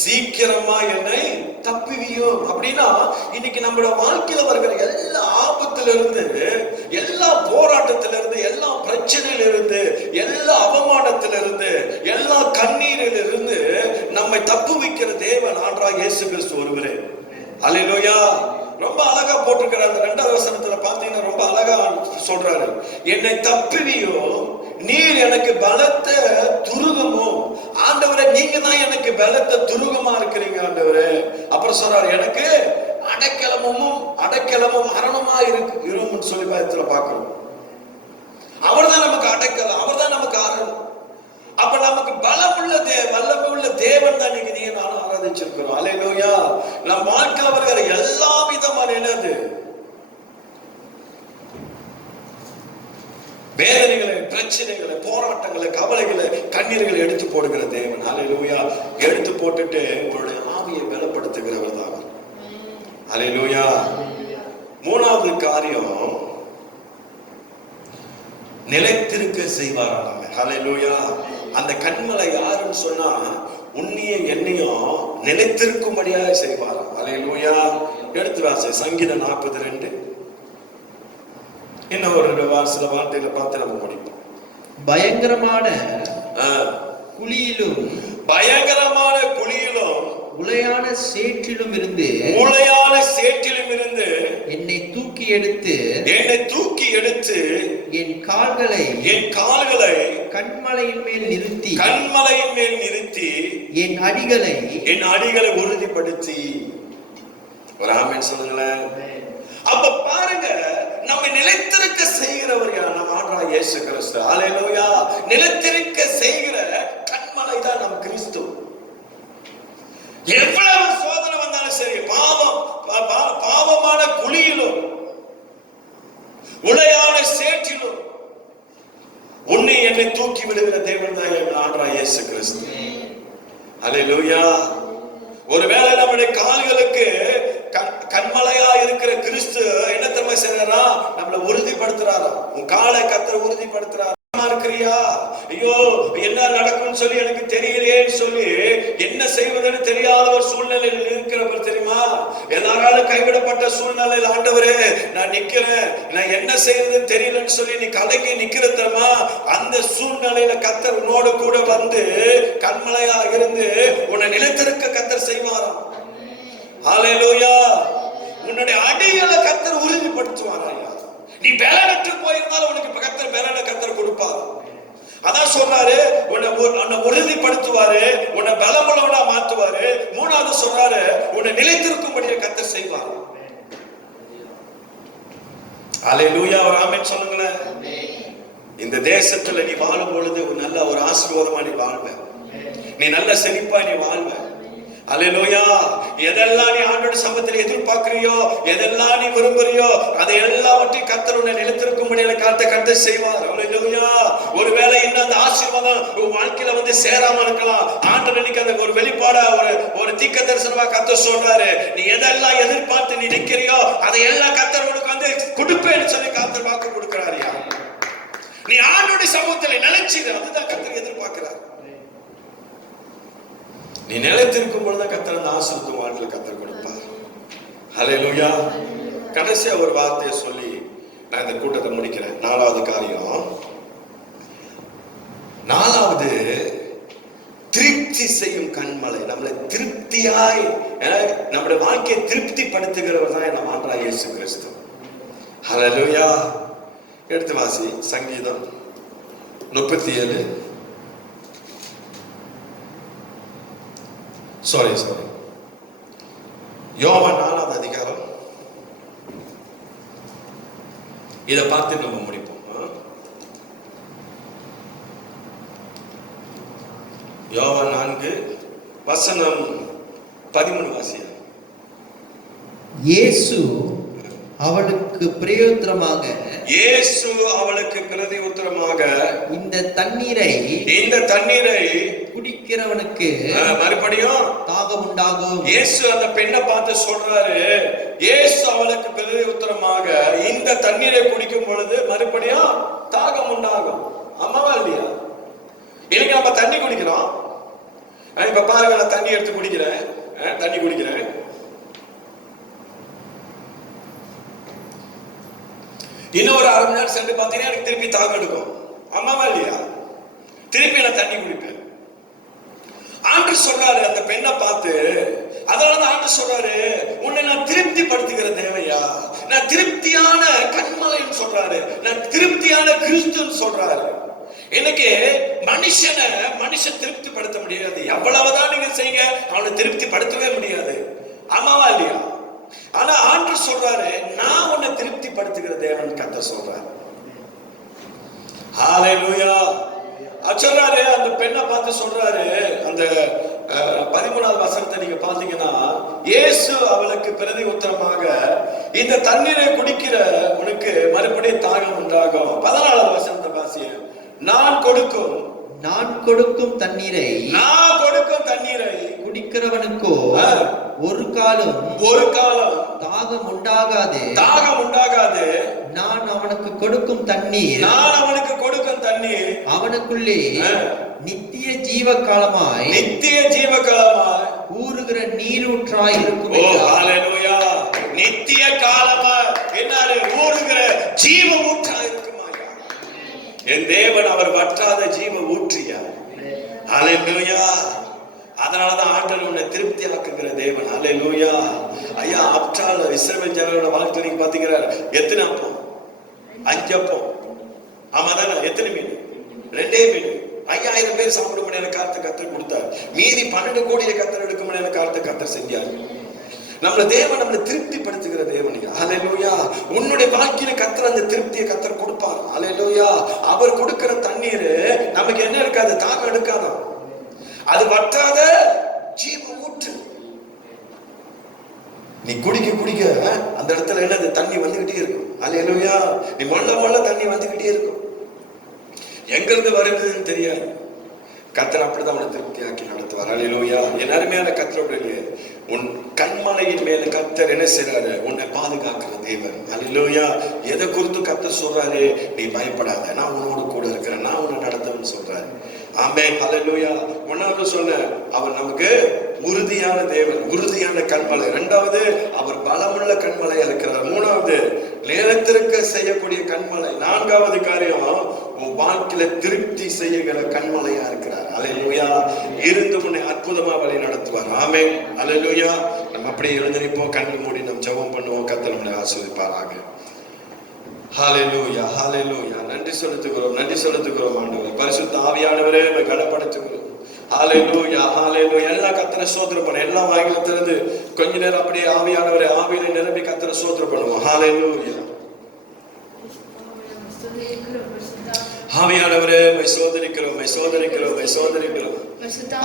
சீக்கிரமா என்னை தப்புவியும். அப்படின்னா இன்னைக்கு நம்மளோட வாழ்க்கையில வருகிற எல்லா ஆபத்திலிருந்து, எல்லா போராட்டத்திலிருந்து, எல்லா பிரச்சனையிலிருந்து, எல்லா அவமானத்திலிருந்து, எல்லா கண்ணீரிலிருந்து நம்மை தப்புவிக்கிற தேவன் ஆண்டவராகிய இயேசு கிறிஸ்து ஒருவரே. அல்லேலூயா. ரொம்ப அழகா போட்டிருக்கிற அந்த 2வது வசனத்துல பாத்தீங்கன்னா ரொம்ப அழகா சொல்றாரு, என்னை தப்புவியும், நீர் எனக்கு பலத்த துருகமும். ஆண்டவரே, நீங்க தான் எனக்கு பலத்த துருகமா இருக்கிறீங்க ஆண்டவரே. அப்புறம் சொல்றாரு, எனக்கு அடைக்கலமும் அரணுமா இருக்கும் சொல்லி பயத்துல பார்க்கிறோம். அவர் தான் நமக்கு அடைக்கலம், அவர் தான் நமக்கு அரண். அப்ப நமக்கு வல்லமுள்ள பிரச்சனைகளை, போராட்டங்களை, கவலைகளை, கண்ணீர்களை எடுத்து போடுகிற தேவன். ஹல்லேலூயா. எடுத்து போட்டுட்டு உங்களுடைய ஆவியை பலப்படுத்துகிறவர் தான். ஹல்லேலூயா. மூணாவது காரியம், நிலைத்திருக்க செய்வாராம். ஹல்லேலூயா. அந்த கன்மலை யாருன்னு சொன்னா உன்னையும் என்னையும் நிலைத்திருக்கும்படியாக செய்வாராம். ஹல்லேலூயா. எடுத்து வாசி சங்கீதம் 42. இன்னும் ஒரு சில வார்த்தைகளை பார்த்து நம்ம முடிப்போம். பயங்கரமான குழியிலும் உளையான சேற்றிலும் இருந்து என்னை தூக்கி எடுத்து என் கால்களை கன்மலையின் மேல் நிறுத்தி என் அடிகளை உறுதிப்படுத்தி. ஒரு ஆமென் சொல்லுங்களேன். அப்ப பாருங்க, நம்ம நிலைத்திருக்க செய்கிறவர் யார்? நம்ம ஆண்டவராகிய இயேசு கிறிஸ்து. ஹல்லேலூயா. நிலைத்திருக்க செய்கிற கன்மலை தான் நம் கிறிஸ்து. எவ்வளவு சோதனை வந்தாலும் சரி, பாவமான குழியிலும் உளையான சேற்றிலும் உன்னை என்னை தூக்கி விடுகிற தேவன் தான் எங்கள் ஆண்டவராகிய இயேசு கிறிஸ்து. ஹல்லேலூயா. ஒருவேளை நம்முடைய கால்களுக்கு கன்மலையா இருக்கிற கிறிஸ்து என்ன தெரியுமா செய்யறா? நம்மளை உறுதிப்படுத்துறாரா. உன் காலை கர்த்தர் உறுதிப்படுத்துறாரா. இருக்கிறியா? ஐயோ என்ன நடக்கும்னு சொல்லி எனக்கு தெரியலையேன்னு சொல்லி என்ன செய்வதுன்னு தெரியாத ஒரு சூழ்நிலையில் இருக்கிறவர் தெரியுமா? எல்லாராலும் கைவிடப்பட்ட சூழ்நிலையில் ஆண்டவரே நான் நிக்கிறேன், நான் என்ன செய்யறதுன்னு தெரியலன்னு சொல்லி நீ கலங்கி நிக்கிற தெரியுமா? அந்த சூழ்நிலையில கர்த்தர் உன்னோடு கூட வந்து கன்மலையா இருந்து உன்னை நிலைத்திருக்க கர்த்தர் செய்வாராம். ஹல்லேலூயா. உன்னுடைய அடிகளை கர்த்தர் உறுதிப்படுத்துவாராம். நீ பலனற்று போயிருந்தாலும் உனக்கு கர்த்தர் பலனை கர்த்தர் கொடுப்பார். அதான் சொல்றாரு, உன்னை உறுதிப்படுத்துவாரு, உன்னை பலமுள்ளவனா மாத்துவாரு. மூணாவது சொல்றாரு, உன்னை நிலைத்திருக்கும்படியே கர்த்தர் செய்வார். ஹல்லேலூயா. ஒரு ஆமென் சொல்லுங்களேன். இந்த தேசத்துல நீ வாழும் பொழுது நல்ல ஒரு ஆசீர்வாதமா நீ வாழ்வ, நீ நல்ல செழிப்பா நீ வாழ்வ. ஹல்லேலூயா. எதெல்லாம் நீ ஆண்டவருடைய சமூகத்தில் எதிர்பார்க்கிறியோ, எதெல்லாம் நீ விரும்புறியோ, அதை எல்லாவற்றையும் கர்த்தர் உன்னை நிலைத்திருக்கும்படியான கர்த்தர் செய்வார். ஹல்லேலூயா. ஒருவேளை இன்னும் அந்த ஆசீர்வாதம் உன் வாழ்க்கையில வந்து சேராம இருக்கலாம். ஆண்டவர் இன்னைக்கு அந்த ஒரு வெளிப்பாடா ஒரு தீர்க்க தரிசனமா கர்த்தர் சொல்றாரு, நீ எதெல்லாம் எதிர்பார்த்து நீ நிற்கிறியோ அதை எல்லாம் கர்த்தர் உனக்கு வந்து கொடுப்பேன்னு சொல்லி கர்த்தர் வாக்கு கொடுக்கிறாரியா. நீ ஆண்டவருடைய சமூகத்தில் நிலைச்சிரு, அதுதான் கர்த்தர் எதிர்பார்க்கிறார். நீ நிலைத்திருக்கும் பொழுதுதான் கர்த்தர் அந்த ஆசீர்வாதம் வாழ்க்கையில கர்த்தர் கொடுப்பார். ஹல்லேலூயா. கடைசியா ஒரு வார்த்தையை சொல்லி நான் இந்த கூட்டத்தை முடிக்கிறேன். நாலாவது காரியம், நாலாவது திருப்தி செய்யும் கன்மலை. நம்மளை திருப்தியாய், நம்முடைய வாழ்க்கையை திருப்தி படுத்துகிறவர் தான் நம்ம ஆண்டவராகிய இயேசு கிறிஸ்து. ஹல்லேலூயா. எடுத்து வாசி சங்கீதம் 37. சாரி யோவான் 4வது அதிகாரம். இதை பார்த்து நம்ம முடிப்போம். யோவான் 4:13 வாசியா. இயேசு அவளுக்கு பிரயோஜனமாக இந்த தண்ணீரை குடிக்கிறவனுக்கு மறுபடியும் தாகம் உண்டாகும். இயேசு அந்த பெண்ணை பார்த்து சொல்றாரு, இயேசு அவளுக்கு பிரதியுத்தரமாக இந்த தண்ணீரை குடிக்கும் பொழுது மறுபடியும் தாகம் உண்டாகும். ஆமாவா இல்லையா? இன்னைக்கு நம்ம தண்ணி குடிக்கிறோம். இப்ப பாருங்க, நான் தண்ணி எடுத்து குடிக்கிறேன். இன்னும் ஒரு அரை மணி நேரம் சென்று பார்த்தீங்கன்னா எனக்கு திருப்பி தாகம் எடுக்கும். ஆமாவா இல்லையா? திருப்பி நான் தண்ணி குடிப்பேன். ஆண்டவர் சொல்றாரு அந்த பெண்ணை பார்த்து, அதனாலதான் ஆண்டவர் சொல்றாரு, உன்னை நான் திருப்தி படுத்துகிற தேவையா, நான் திருப்தியான கன்மலைன்னு சொல்றாரு, நான் திருப்தியான கிறிஸ்துன்னு சொல்றாரு. இன்னைக்கு மனுஷன் திருப்தி படுத்த முடியாது. எவ்வளவுதான் நீங்க செய்யுங்க, அவனை திருப்தி படுத்தவே முடியாது. ஆமாவா இல்லையா? ஆனா ஆண்டவர் சொல்றாரு, நான் உன்னை திருப்தி படுத்துகிற தேவன் கர்த்தர் சொல்றாரு. ஹல்லேலூயா. சொல்றாரு, அந்த பெண்ணை பார்த்து சொல்றாரு, அந்த 13வது வசனத்தை நீங்க பாத்தீங்கன்னா, இயேசு அவளுக்கு பிரதி உத்தரமாக இந்த தண்ணீரை குடிக்கிற உனக்கு மறுபடியும் தாகம் உண்டாகும். 14வது வசனத்தை வாசிய. நான் கொடுக்கும் தண்ணீரை நான் கொடுக்கும் தண்ணீரை குடிக்கிறவனுக்கோ ஆ. ஒரு காலம் தாகம் உண்டாகாது. நான் அவனுக்கு கொடுக்கும் தண்ணீர் அவனுக்குள்ளே ஆ. நித்திய ஜீவ காலமாய் ஊறுகிற நீரூற்றாய் இருக்கும். ஓ ஹalleluya. நித்திய காலமா என்னாலே ஊறுகிற ஜீவ ஊற்றா இருக்குமாயா. என் தேவன் அவர் வற்றாத ஜீவ ஊற்றியா. ஹalleluya. அதனாலதான் ஆண்டவர் உன்னை திருப்தி ஆக்குகிற தேவன். ஹalleluya. ஐயா, ஆப்டால் இஸ்ரவேல் ஜனங்களோட வாழ்க்கை நீங்க பாத்தீங்கன்னா எத்தனை அப்பம்? 5 அப்பம். ஆமாதானே? எத்தனை மீன்? 2 மீன். 5000 பேர் சாப்பிட முடியாத காலத்தை கத்தர் கொடுத்தார். மீதி 12 கோடியை கத்தர் எடுக்க முடியாத காலத்தை கத்தர் செஞ்சார். நம்மள தேவன் நம்மளை திருப்திப்படுத்துகிற தேவன். ஹalleluya. உன்னுடைய வாழ்க்கையில கத்தர் அந்த திருப்தியை கத்தர் கொடுப்பார். ஹalleluya. அவர் கொடுக்கிற தண்ணீர் நமக்கு என்ன இருக்காது? தாகம் எடுக்காதான். அது வற்றாத ஜீவ ஊற்று. நீ குடிக்க அந்த இடத்துல என்னது? தண்ணி வந்துகிட்டே இருக்கும். ஹalleluya. நீ மொள்ள தண்ணி வந்துகிட்டே இருக்கும். எங்க இருந்து வருதுன்னு தெரியாது. கர்த்தர் அப்படிதான் உன்னை திருப்தியாக்கி நடத்துவார். ஹalleluya. என் அருமையான கர்த்தருடைய உன் கண்மலையின் மேல கர்த்தர் என்ன செய்றாரு? உன்னை பாதுகாக்கிற தேவன். ஹalleluya. எதை குறித்து கர்த்தர் சொல்றாரு? நீ பயப்படாத, நான் உன்னோடு கூட இருக்கிறேன், நான் உன்னை நடத்துவேன்னு சொல்றாரு. ஆமென். ஹalleluya. ஒன்னாவது சொன்ன அவர் நமக்கு உறுதியான தேவன், உறுதியான கண்மலை. இரண்டாவது அவர் பலமுள்ள கண்மலையா இருக்கிறார். மூணாவது நேரத்திற்கு செய்யக்கூடிய கண்மலை. நான்காவது காரியம் உன் வாழ்க்கையில திருப்தி செய்யுகிற கண்மலையா இருக்கிறார். ஹalleluya. இருந்து உன்னை அற்புதமா வழி நடத்துவார். ஆமென். ஹalleluya. நம்ம அப்படியே எழுந்திருப்போம், கண்கள் மூடி நம்ம ஜெபம் பண்ணுவோம். கர்த்தர் நம்மை ஆசீர்வதிப்பாராக. ஹalleluya. ஹalleluya. நன்றி செலுத்துகிறோம் ஆண்டவரே. பரிசுத்த ஆவியானவரே, உம்மை கனப்படுத்துகிறோம். ஹalleluya. ஹalleluya. எல்லா கர்த்தரை ஸ்தோத்திரம் பண்ண, எல்லா வாயில திறந்து கொஞ்ச நேரம் அப்படியே ஆவியானவரே ஆவியில நிரம்பி கர்த்தரை ஸ்தோத்திரம் பண்ணுவோம். ஹalleluya. ஆவியானவரே, உம்மை சோதரிக்கிறோம்.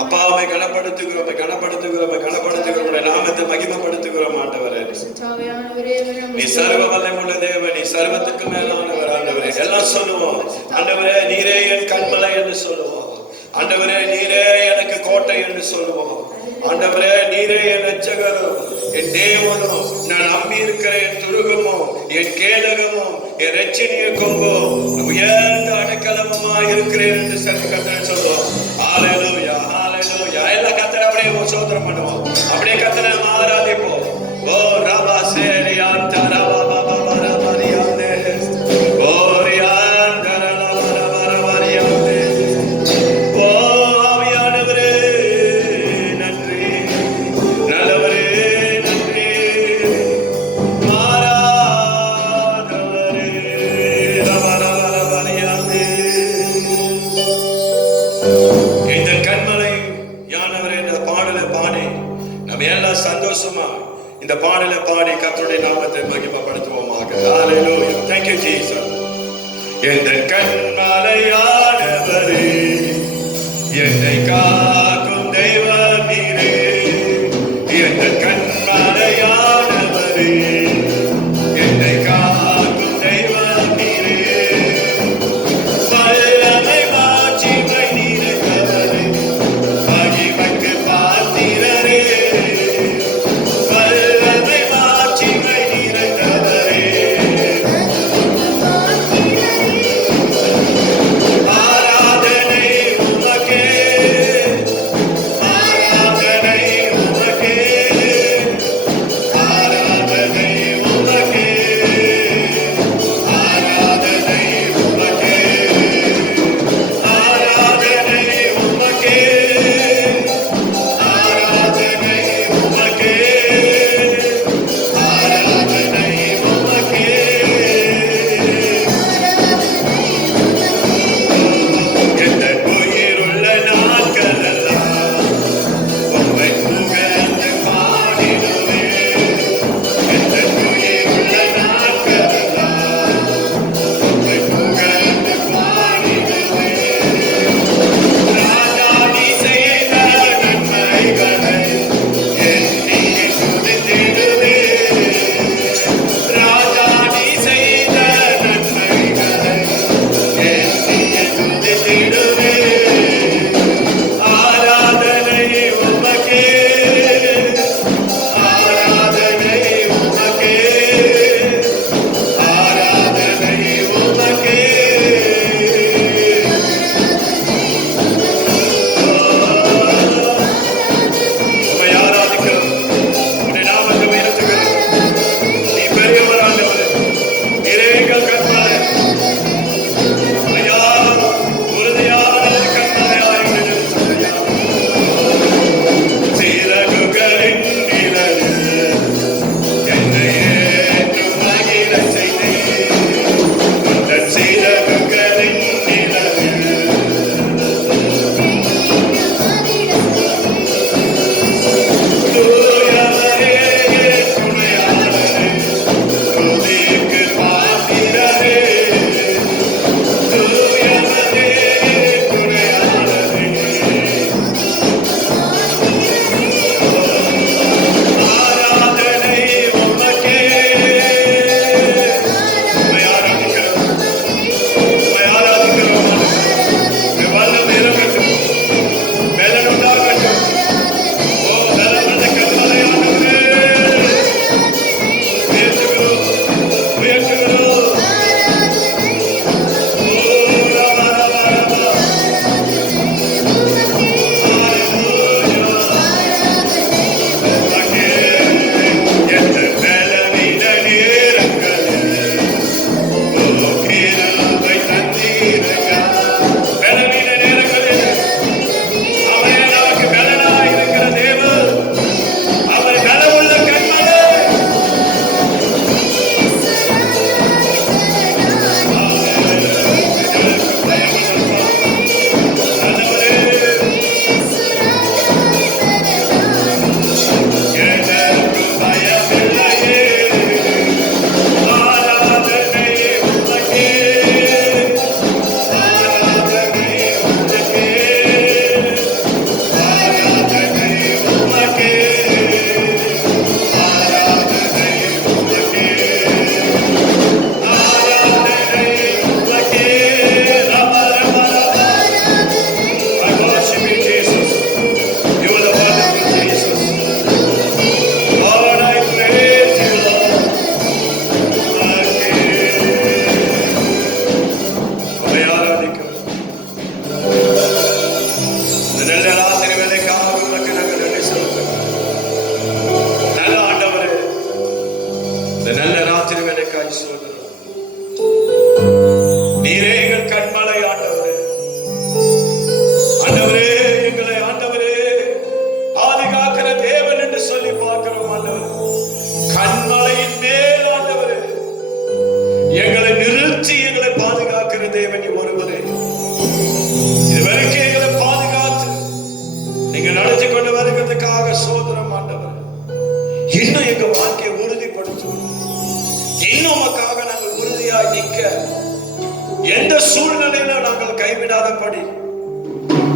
அப்பா, உம்மை கனப்படுத்துகிறோம். உம்முடைய நாமத்தை மகிமைப்படுத்துகிறோம் ஆண்டவரே. நீ சர்வ வல்லமையுள்ள தேவன், நீ சர்வத்துக்கு மேலானவர் ஆண்டவரே. எல்லாம் சொல்லுவோம். ஆண்டவரே, நீரே என் கண்மலை என்று சொல்லுவோம். ஆண்டவரே, நீரே எனக்கு கோட்டை என்று சொல்லுவோம். ஆண்டவரே, நீரே என் ரட்சகரும் என் தேவனும், நான் நம்பி இருக்கிற என் துருகமும் என் கேடகமும் என் ரட்சணிய கொம்பும் உயர்ந்த அடைக்கலமுமா இருக்கிறேன் என்று சொல்லி கர்த்தர் சொல்லுவோம். ஹalleluya. ஹalleluya. எல்லா கர்த்தரை அப்படியே ஸ்தோத்திரம் பண்ணுவோம். அப்படியே கர்த்தரை ஆராதிப்போம். ஓ ரபா சேரியா தரவா பாபா ரபாரியானே ஓ ரியான் தரலா ரபாரியானே. ஓ ஆவியானவரே நன்றி, நல்லவரே நன்றி, மாறாதவரே ரபாரியானே. இந்த கண்மலை யானவரே இந்த பாடலை பாடி நம்ம எல்லாம் சந்தோஷமா இந்த பாடலை பாடி கர்த்தருடைய நாமத்தை மகிமைப்படுத்துவோமாக. ஹalleluya. Thank you Jesus. இந்த கண்மலையானவரே, என்னை காக்கும் தெய்வம் நீரே. இந்த கண்மலையானவரே, என்னை காக்கும் தெய்வம் நீரே. வல்லமை மாட்சிமை நிறைந்தவரே, மகிமைக்கு பாத்திரரே. வல்லமை மாட்சிமை நிறைந்தவரே, ஆராதனை உமக்கே.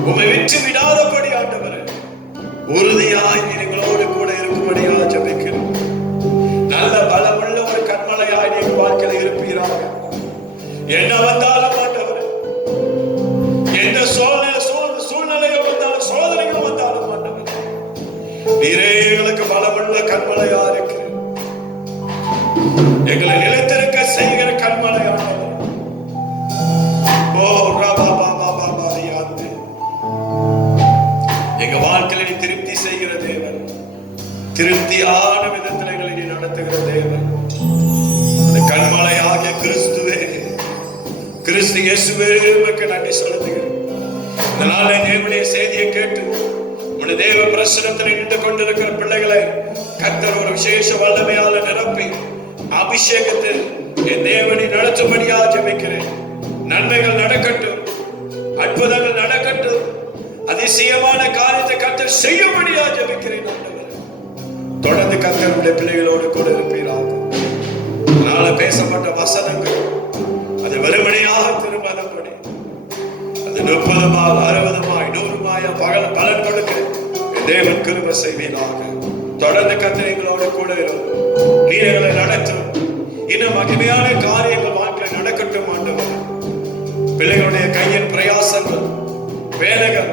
உம்மை விட்டு விடாதபடி ஆண்டவரே உறுதியாய் நீர் எங்களோடு கூட இருக்கும்படியாக ஜெபிக்கிறோம். நல்ல பலமுள்ள ஒரு கண்மலையாய் நீர் வாழ்க்கையில இருப்பீராக. என்ன வந்தாலும் ஆண்டவரே, எந்த சூழ்நிலைகள் வந்தாலும் சோதனைகள் வந்தாலும் ஆண்டவரே, நீரே எங்களுக்கு பலமுள்ள கண்மலையா இருக்கு. எங்களை நிலைத்திருக்க செய்கிற கண்மலையானவர். ஓ ரபா பாபா பாபா யாந்து எங்க வாழ்க்கையில நீ திருப்தி செய்கிற தேவன், திருப்தியான விதத்தில் எங்களை நீ நடத்துகிற தேவன். கண்மலையாகிய கிறிஸ்துவே, கிறிஸ்து இயேசுவே உமக்கு நன்றி செலுத்துகிறேன். இந்த நாளை தேவனுடைய செய்தியை கேட்டு உடைய தேவ பிரசன்னத்தில் நின்று கொண்டிருக்கிற பிள்ளைகளை கர்த்தர் ஒரு விசேஷ வல்லமையால நிரப்பி அபிஷேகத்தில் என் தேவனை நடத்தும்படியாக ஜெபிக்கிறேன். நன்மைகள் நடக்கட்டும், அற்புதங்கள் நடக்கட்டும், அதிசயமான காரியத்தை கர்த்தர் செய்யும்படியாக ஜெபிக்கிறேன். தொடர்ந்து கர்த்தருடைய பிள்ளைகளோடு கூட இருப்பீராக. நாளை பேசப்பட்ட வசனங்கள் அது வெறுமனையாக திருமணப்படி அது 30 60 100 பலன் கொடுக்க தேவன் கிருபை செய்வீராக. தொடர்ந்து கர்த்தர் எங்களோடு கூட இருக்கும். நீர் எங்களை நடத்தும். இன்னும் மகிமையான காரியங்கள் வாழ்க்கையில் நடக்கட்டும் ஆண்டவர். பிள்ளைகளுடைய கையின் பிரயாசங்கள், வேலைகள்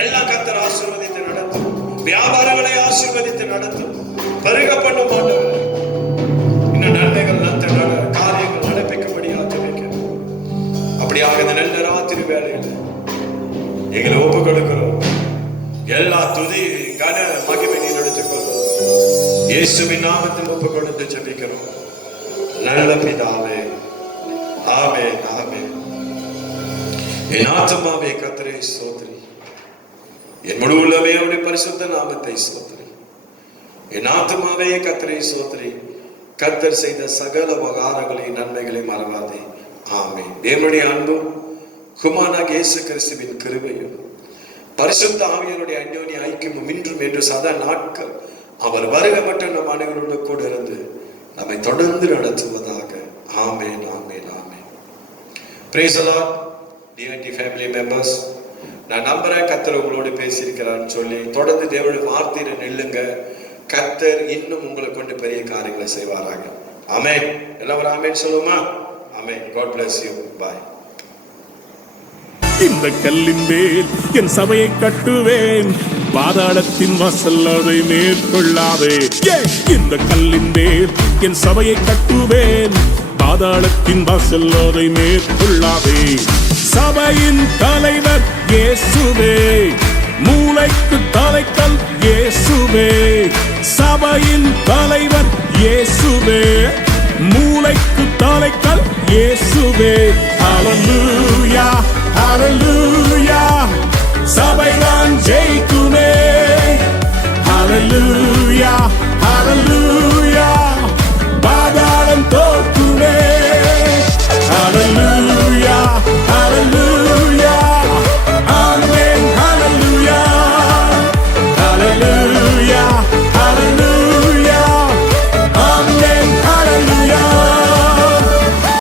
எல்லாம் கர்த்தர் ஆசீர்வதித்து நடத்தும். வியாபாரங்களை ஆசீர்வதித்து நடத்தும். பெருக பண்ணும் ஆண்டவர். இன்னும் நன்மைகள் காரியங்கள் நடப்பிக்கும்படியாக ஜெபிக்கிறோம். அப்படியாக இந்த நல்ல ராத்திரி வேலையில் எங்களை ஒப்பு கொடுக்கிறோம். எல்லா துதி கன மகிமை நீர் எடுத்துக்கொள்ளும். இயேசுவின் நாமத்தில் ஒப்பு கொடுத்து ஜெபிக்கிறோம் நல்ல பிதாவே, ஆமென் ஆமென். என் ஆத்துமாவே கர்த்தரை ஸ்தோத்திரி, என் முழு உள்ளமே அவருடைய பரிசுத்த நாமத்தை ஸ்தோத்திரி. என் ஆத்துமாவே கர்த்தரை ஸ்தோத்திரி, கர்த்தர் செய்த சகல உபகாரங்களையும் நன்மைகளையும் மறவாதே. ஆமென். தேவனுடைய அன்பும் குமாரனாகிய இயேசு கிறிஸ்துவின் கிருபையும் பரிசுத்த ஆவியானுடைய அந்யோன்ய ஐக்கியமும் இன்றும் என்று சதா நாட்கள் அவர் வருக மட்டும் நம் அனைவரோடு கூட இருந்து நம்மை தொடர்ந்து நடத்துவதாக. ஆமென் ஆமென் ஆமென். Praise the Lord, DNT family members. நான் நம்புறேன் கர்த்தர் உங்களோடு பேசியிருக்கிறான்னு சொல்லி தொடர்ந்து தேவனுடைய வார்த்தையில நில்லுங்க. கர்த்தர் இன்னும் உங்களை கொண்டு பெரிய காரியங்களை செய்வாராக. ஆமென். எல்லாரும் ஆமென் சொல்லுமா? ஆமென். God bless you. Bye. இந்த கல்லின் மேல் என் சபையை கட்டுவேன், பாதாளத்தின் வாசல் அதை மேற்கொள்ளாதே. இந்த கல்லின் மேல் என் சபையை கட்டுவேன், பாதாளத்தின் வாசல் அதை மேற்கொள்ளாதே. சபையின் தலைவர் இயேசுவே, மூளைக்கு தலைக்கல் இயேசுவே. சபையின் தலைவர் இயேசுவே, மூளைக்கு தலைக்கல் இயேசுவே. ஹல்லேலூயா ஹல்லேலூயா, சபைதான் ஜெயிக்குமே. ஹல்லேலூயா